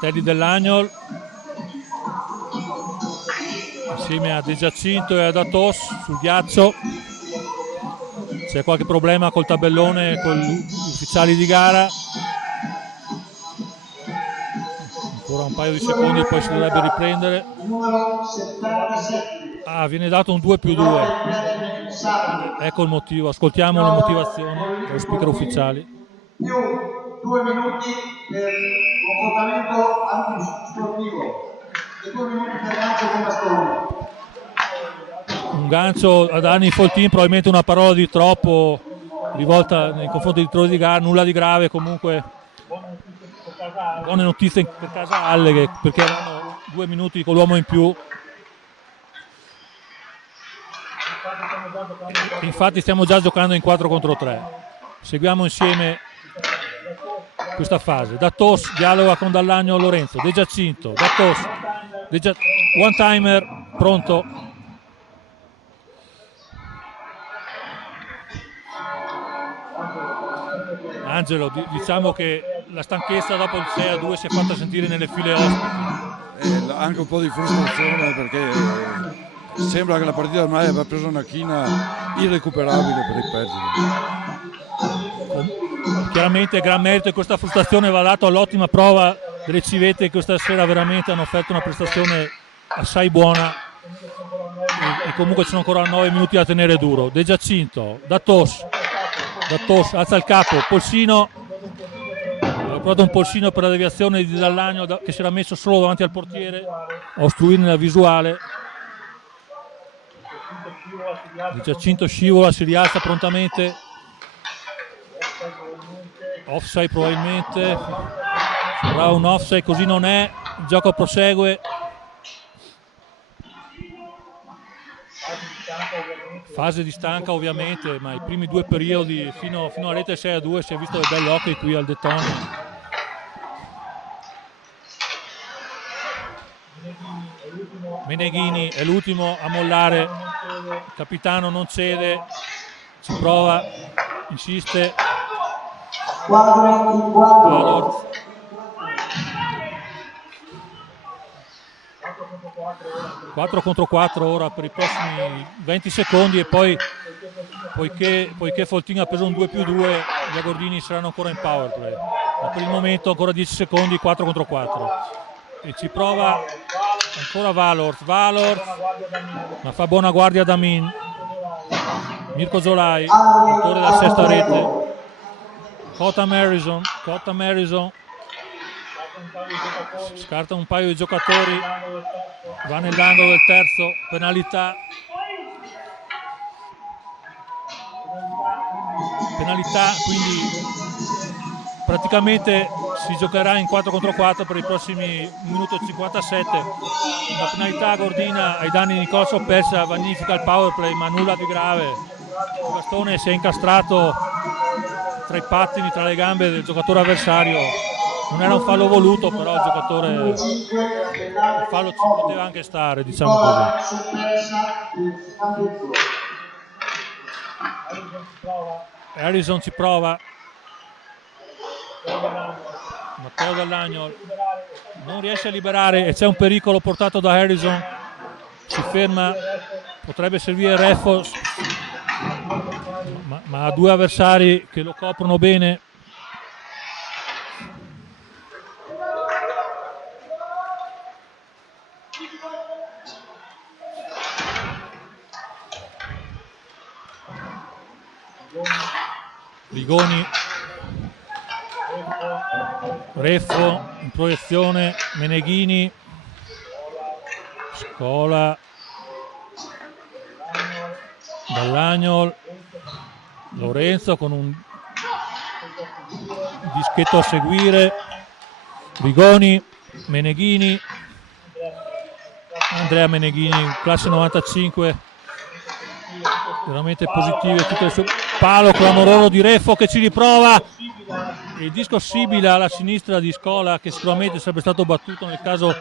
Teddy Dell'Agnol insieme a De Giacinto e a Datos sul ghiaccio. C'è qualche problema col tabellone, con gli ufficiali di gara. Ancora un paio di secondi e poi si dovrebbe riprendere. Viene dato un 2+2. Ecco il motivo, ascoltiamo le motivazioni dello speaker ufficiali. Più 2 minuti per comportamento antisportivo e 2 minuti per lancio con bastone. Un gancio a danni di Foltin, probabilmente una parola di troppo rivolta nei confronti di Troy di gara, nulla di grave, comunque buone notizie per Casalle perché avranno 2 minuti con l'uomo in più. Infatti stiamo già giocando in 4 contro 3. Seguiamo insieme questa fase. Datos dialoga con Dall'Agno Lorenzo, De Giacinto, Datos, one timer, pronto. Angelo, diciamo che la stanchezza dopo il 6-2 si è fatta sentire nelle file ospiti. Anche un po' di frustrazione perché sembra che la partita ormai abbia preso una china irrecuperabile per i Pezzoli. Chiaramente gran merito di questa frustrazione va dato all'ottima prova delle civette che questa sera veramente hanno offerto una prestazione assai buona e comunque ci sono ancora 9 minuti da tenere duro. De Giacinto, Datos alza il capo, polsino, ha provato un polsino per la deviazione di Dall'Agno che si era messo solo davanti al portiere a ostruirne la visuale. De Giacinto scivola, si rialza prontamente, offside probabilmente, sembrava un offside, così non è, il gioco prosegue. Fase di stanca ovviamente, ma i primi 2 periodi fino a rete 6-2 si è visto dei belli occhi qui al Detone. Meneghini è l'ultimo a mollare, il capitano non cede, ci prova, insiste. 4 contro 4 ora per i prossimi 20 secondi e poi poiché Foltin ha preso un 2+2 gli Agordini saranno ancora in power play, ma per il momento ancora 10 secondi, 4 contro 4 e ci prova ancora Valor, ma fa buona guardia Damin. Mirko Zolai, autore della sesta rete. Cotam Harrison scarta un paio di giocatori, va nell'angolo del terzo, penalità, quindi praticamente si giocherà in 4 contro 4 per i prossimi minuto 57. La penalità a Gordina ai danni di Nicola Soppersa vanifica il power play, ma nulla di grave. Il bastone si è incastrato tra i pattini, tra le gambe del giocatore avversario. Non era un fallo voluto, però il giocatore il fallo ci poteva anche stare, diciamo così. Harrison ci prova. Matteo Dall'Agnol non riesce a liberare e c'è un pericolo portato da Harrison, si ferma, potrebbe servire Reffo, ma ha due avversari che lo coprono bene. Rigoni, Reffo in proiezione, Meneghini, Scola, Dall'Agnol, Lorenzo con un dischetto a seguire, Rigoni, Meneghini, Andrea Meneghini, classe 95, veramente positive tutte le sue. Palo clamoroso di Reffo che ci riprova, il disco Sibila alla sinistra di Scola che sicuramente sarebbe stato battuto nel caso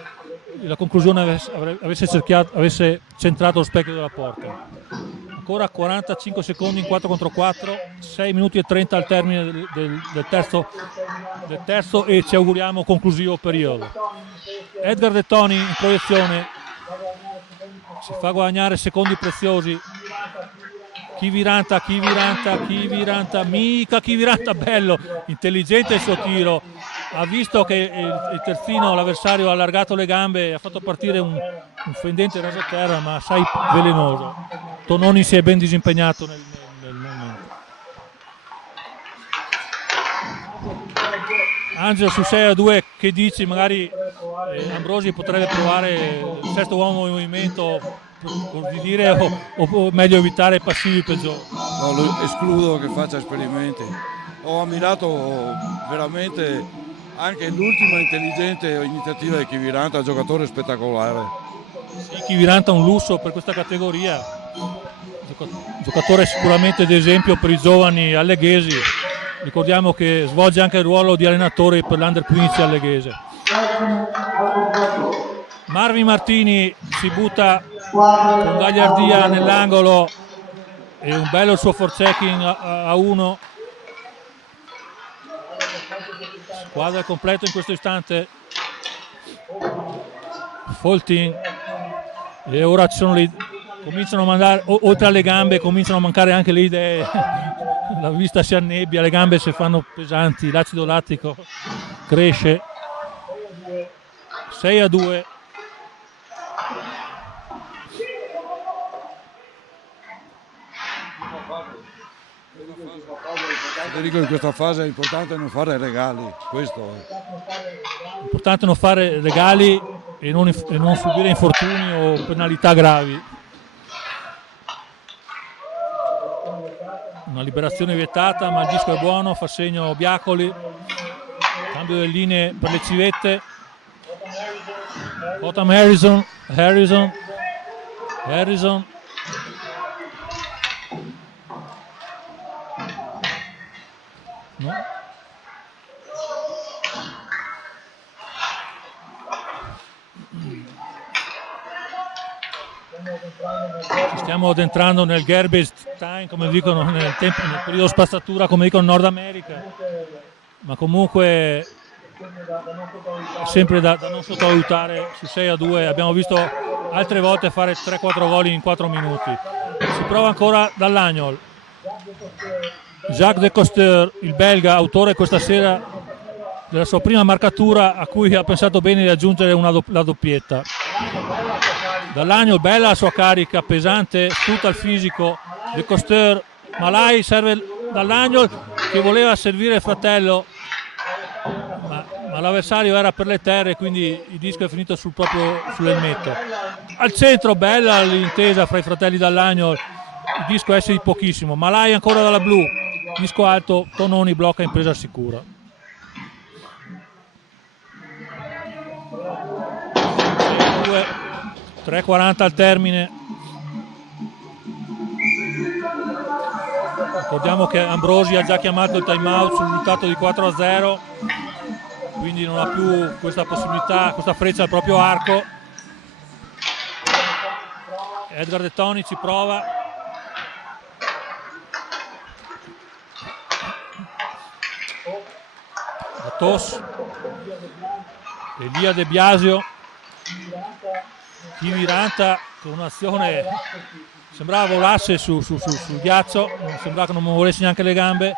la conclusione avesse centrato lo specchio della porta. Ancora 45 secondi in 4 contro 4, 6 minuti e 30 al termine del terzo e ci auguriamo conclusivo periodo. Edgar De Toni in proiezione, si fa guadagnare secondi preziosi. Kiviranta, mica Kiviranta, bello, intelligente il suo tiro, ha visto che il terzino, l'avversario, ha allargato le gambe e ha fatto partire un fendente raso a terra, ma assai velenoso. Tononi si è ben disimpegnato nel momento. Angelo su 6-2, che dici? Magari Ambrosi potrebbe provare il sesto uomo in movimento, di dire, o meglio evitare passivi peggiori? No, escludo che faccia esperimenti. Ho ammirato veramente anche l'ultima intelligente iniziativa di Kiviranta, giocatore spettacolare. Sì, Kiviranta è un lusso per questa categoria, giocatore sicuramente d'esempio per i giovani alleghesi. Ricordiamo che svolge anche il ruolo di allenatore per l'Under 15 alleghese. Marvin Martini si butta con gagliardia nell'angolo e un bello il suo forechecking a 1. Squadra al completo in questo istante. Foltin, e ora ci sono cominciano a mandare, oltre alle gambe cominciano a mancare anche le idee, la vista si annebbia, le gambe si fanno pesanti, l'acido lattico cresce. 6-2. Federico, in questa fase è importante non fare regali, questo è. Importante non fare regali e non subire infortuni o penalità gravi. Una liberazione vietata, ma il disco è buono, fa segno Biacoli. Cambio delle linee per le civette. Cotam Harrison. No. Ci stiamo addentrando nel garbage time, come dicono nel periodo spazzatura, come dicono in Nord America, ma comunque sempre da non sottovalutare su 6-2. Abbiamo visto altre volte fare 3-4 gol in 4 minuti. Si prova ancora Dall'Agnol. Jacques de Coster, il belga, autore questa sera della sua prima marcatura, a cui ha pensato bene di aggiungere la doppietta. Dall'Agnol, bella la sua carica, pesante, sfrutta il fisico. De Coster, Malai serve Dall'Agnol che voleva servire il fratello, ma l'avversario era per le terre, quindi il disco è finito sull'elmetto. Al centro, bella l'intesa fra i fratelli Dall'Agnol, il disco esce di pochissimo. Malai ancora dalla blu, disco alto, Tononi blocca in presa sicura. 3:40 al termine. Ricordiamo che Ambrosi ha già chiamato il time out sul risultato di 4-0, quindi non ha più questa possibilità, questa freccia al proprio arco. Edgar De Toni ci prova. Tos, Elia De Biasio, Kiviranta con un'azione, sembrava volasse sul ghiaccio, sembrava che non muovesse neanche le gambe.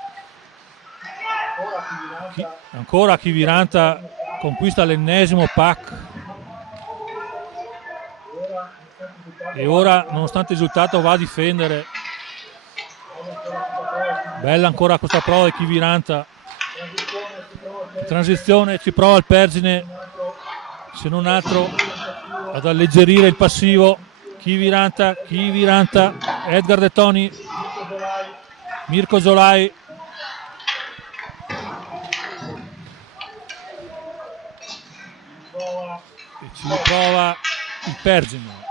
Ancora Kiviranta conquista l'ennesimo pack e ora, nonostante il risultato, va a difendere. Bella ancora questa prova di Kiviranta. In transizione ci prova il Pergine, se non altro ad alleggerire il passivo. Kiviranta, Edgar De Toni, Mirko Zolai. E ci riprova il Pergine.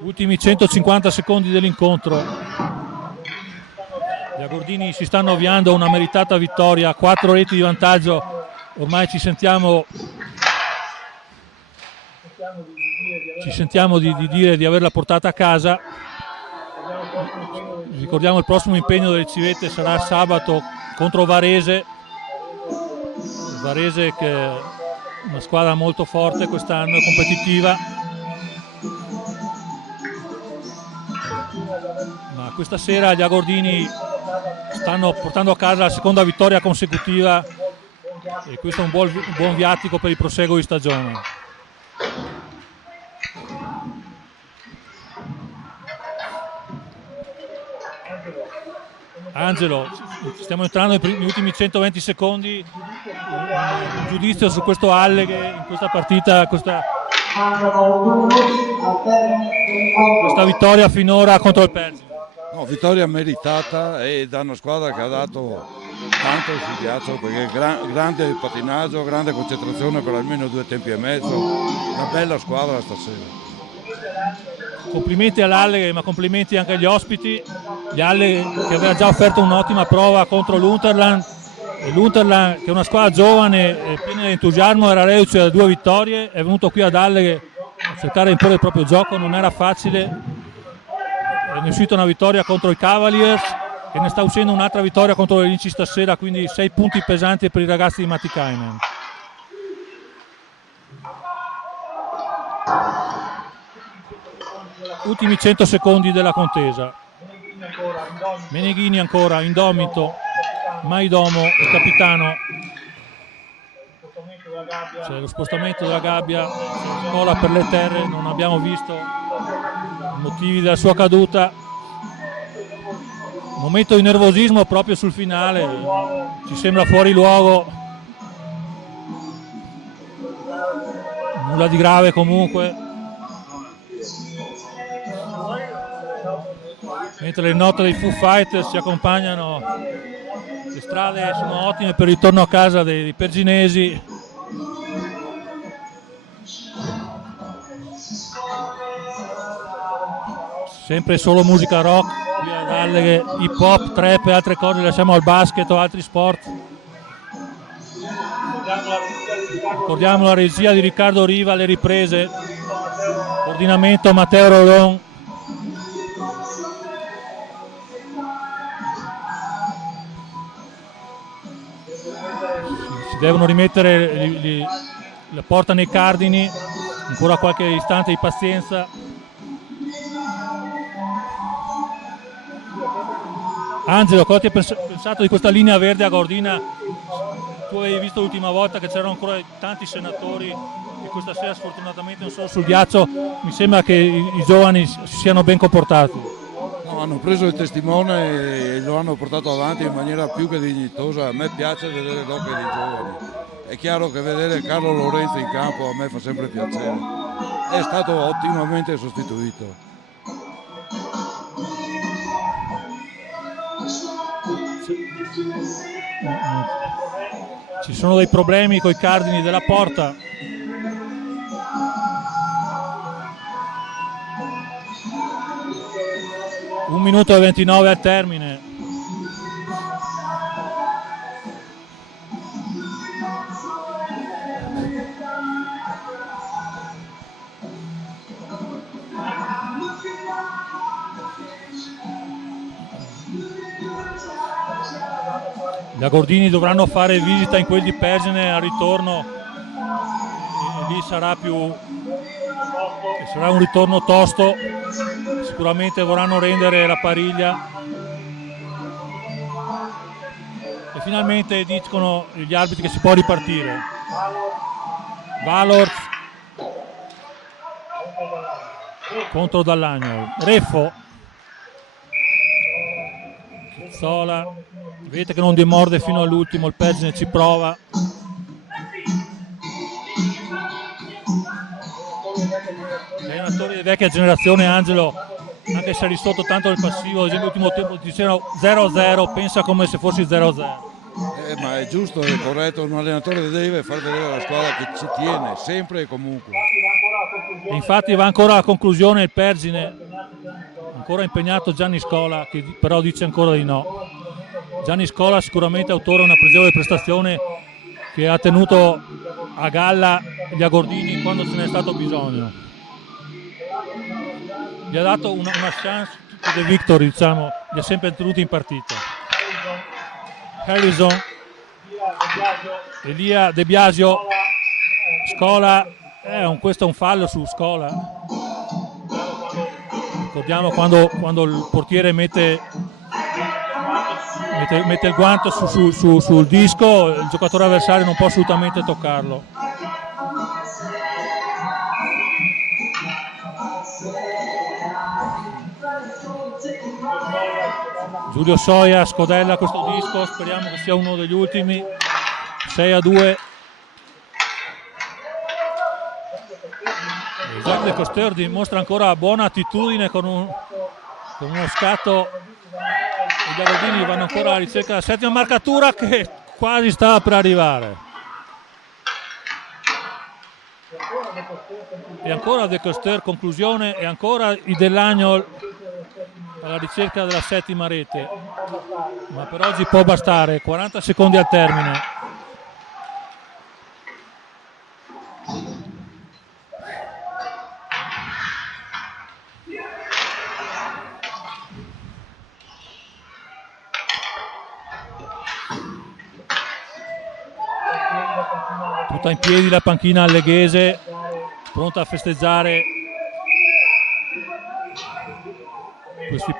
Ultimi 150 secondi dell'incontro. Gli agordini si stanno avviando a una meritata vittoria, 4 reti di vantaggio. Ormai ci sentiamo di dire di averla portata a casa. Ricordiamo il prossimo impegno delle civette sarà sabato contro Varese. Varese che è una squadra molto forte quest'anno, competitiva. Ma questa sera gli agordini stanno portando a casa la seconda vittoria consecutiva e questo è un buon viatico per il proseguo di stagione. Angelo, stiamo entrando negli ultimi 120 secondi, un giudizio su questo Alleghe in questa partita, questa vittoria finora contro il Pergine. No, vittoria meritata e da una squadra che ha dato tanto sul ghiaccio, perché grande patinaggio, grande concentrazione per almeno 2 tempi e mezzo, una bella squadra stasera. Complimenti all'Alleghe, ma complimenti anche agli ospiti. Gli Alleghe che aveva già offerto un'ottima prova contro l'Unterland, e l'Unterland che è una squadra giovane e piena di entusiasmo, era reduce da 2 vittorie, è venuto qui ad Alleghe a cercare di imporre il proprio gioco, non era facile. Ne è uscita una vittoria contro i Cavaliers e ne sta uscendo un'altra vittoria contro le Linci stasera, quindi 6 punti pesanti per i ragazzi di Matikainen. Ultimi 100 secondi della contesa. Meneghini ancora, indomito, Maidomo, il capitano. C'è lo spostamento della gabbia, scola per le terre, non abbiamo visto i motivi della sua caduta. Momento di nervosismo proprio sul finale, ci sembra fuori luogo, nulla di grave comunque. Mentre le note dei Foo Fighters ci accompagnano, le strade sono ottime per il ritorno a casa dei perginesi. Sempre solo musica rock, qui ad Alleghe, hip hop, trap e altre cose lasciamo al basket o altri sport. Ricordiamo la regia di Riccardo Riva, le riprese, coordinamento Matteo Rodon. devono rimettere la porta nei cardini, ancora qualche istante di pazienza. Angelo, cosa ti hai pensato di questa linea verde a Gordina? Tu avevi visto l'ultima volta che c'erano ancora tanti senatori e questa sera sfortunatamente non sono sul ghiaccio, mi sembra che i giovani si siano ben comportati. No, hanno preso il testimone e lo hanno portato avanti in maniera più che dignitosa. A me piace vedere l'opera dei giovani. È chiaro che vedere Carlo Lorenzo in campo a me fa sempre piacere. È stato ottimamente sostituito. Ci sono dei problemi con i cardini della porta. Un minuto e 29 al termine. Gli Agordini dovranno fare visita in quel di Pergine al ritorno e lì sarà un ritorno tosto, sicuramente vorranno rendere la pariglia e finalmente dicono gli arbitri che si può ripartire. Valor contro Dall'Agnol, Reffo, Chizzola, vedete che non demorde fino all'ultimo, il Pergine ci prova. Gli allenatori di vecchia generazione, Angelo, anche se è risotto tanto nel passivo, l'ultimo tempo dicevano 0-0, pensa come se fossi 0-0. Ma è giusto, è corretto, un allenatore deve far vedere alla squadra che ci tiene, sempre e comunque. E infatti va ancora alla conclusione il Pergine, ancora impegnato Gianni Scola, che però dice ancora di no. Gianni Scola sicuramente autore di una pregevole prestazione che ha tenuto a galla gli Agordini quando ce n'è stato bisogno. Gli ha dato una chance de victory, diciamo, li ha sempre tenuti in partita. Harrison, Elia De Biasio, Scola, questo è un fallo su Scola. Ricordiamo quando il portiere mette il guanto sul disco, il giocatore avversario non può assolutamente toccarlo. Giulio Soia scodella questo disco, speriamo che sia uno degli ultimi. 6-2. Jacques de Coster dimostra ancora buona attitudine con uno scatto. Gli Agordini vanno ancora alla ricerca della settima marcatura che quasi stava per arrivare. E ancora De Coster, conclusione, e ancora i Dell'Agnol alla ricerca della settima rete, ma per oggi può bastare. 40 secondi al termine. Tutta in piedi la panchina alleghese, pronta a festeggiare questi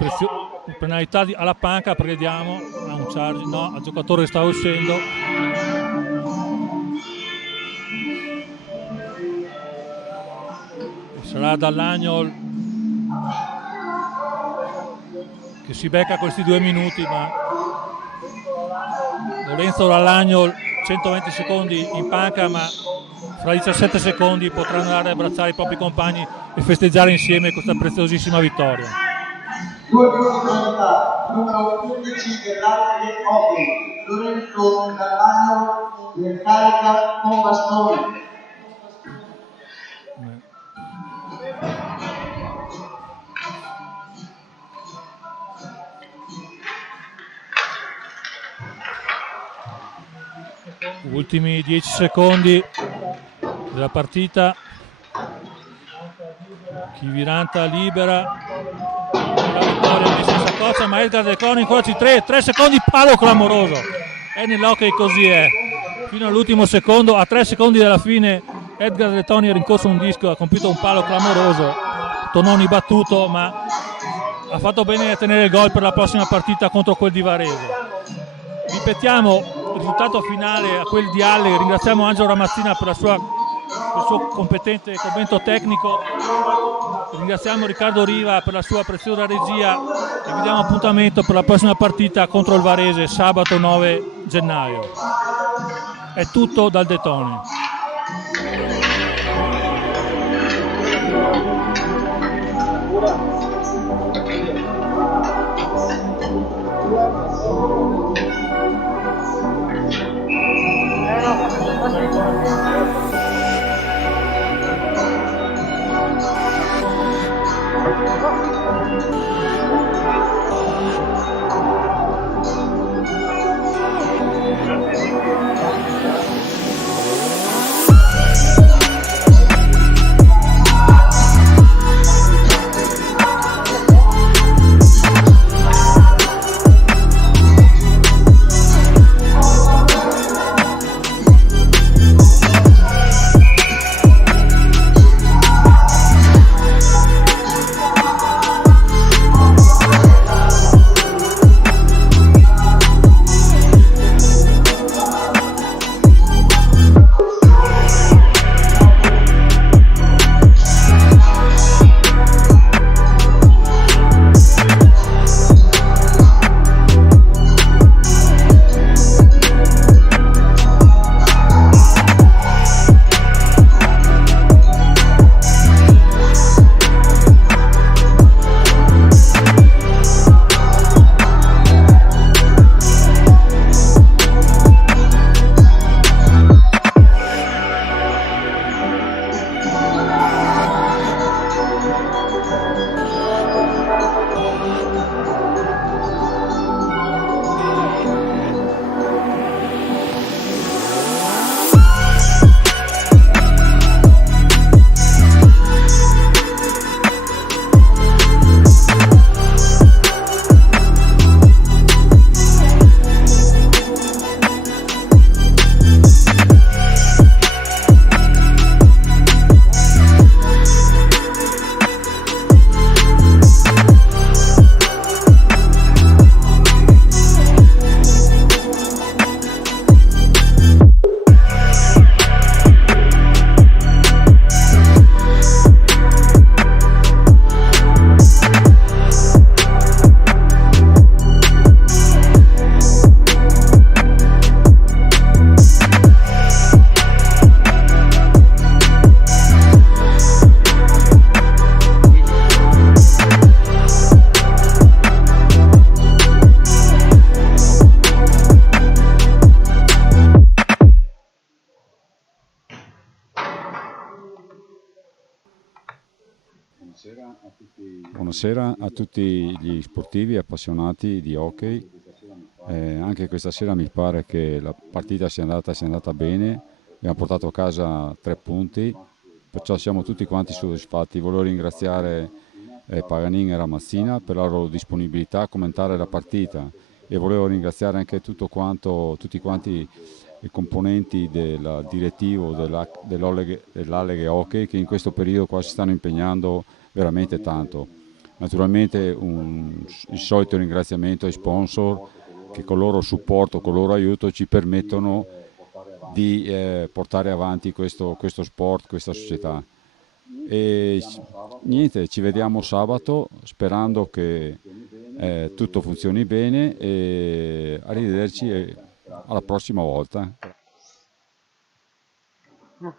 penalità alla panca. Preghiamo a un charge, no, al giocatore che sta uscendo. E sarà Dall'Agnol che si becca questi 2 minuti, ma Lorenzo Dall'Agnol 120 secondi in panca, ma fra 17 secondi potrà andare a abbracciare i propri compagni e festeggiare insieme questa preziosissima vittoria. 2 penalità, numero 15 dell'Arte Hockey, Lorenzo Dall'Agnol del carica con bastone. Ultimi 10 secondi della partita. Chiviranta libera, la vittoria messa in saccoccia, ma Edgar De Coni ancora 3 secondi, palo clamoroso. E nell'hockey così è. fino all'ultimo secondo, a 3 secondi dalla fine Edgar Letoni ha rincorso un disco, ha compiuto un palo clamoroso, Tononi battuto, ma ha fatto bene a tenere il gol per la prossima partita contro quel di Varese. Ripetiamo il risultato finale a quel di Halle, ringraziamo Angelo Ramazzina per il suo competente commento tecnico, ringraziamo Riccardo Riva per la sua preziosa regia e vi diamo appuntamento per la prossima partita contro il Varese sabato 9 gennaio. È tutto dal Detone. Buonasera a tutti gli sportivi appassionati di hockey. Anche questa sera mi pare che la partita sia andata bene, abbiamo portato a casa 3 punti, perciò siamo tutti quanti soddisfatti. Volevo ringraziare Paganin e Ramazzina per la loro disponibilità a commentare la partita e volevo ringraziare anche tutti quanti i componenti del direttivo dell'Alleghe Hockey che in questo periodo qua si stanno impegnando veramente tanto. Naturalmente il solito ringraziamento ai sponsor che con il loro supporto, con il loro aiuto ci permettono di portare avanti questo sport, questa società. E niente, ci vediamo sabato sperando che tutto funzioni bene e arrivederci alla prossima volta.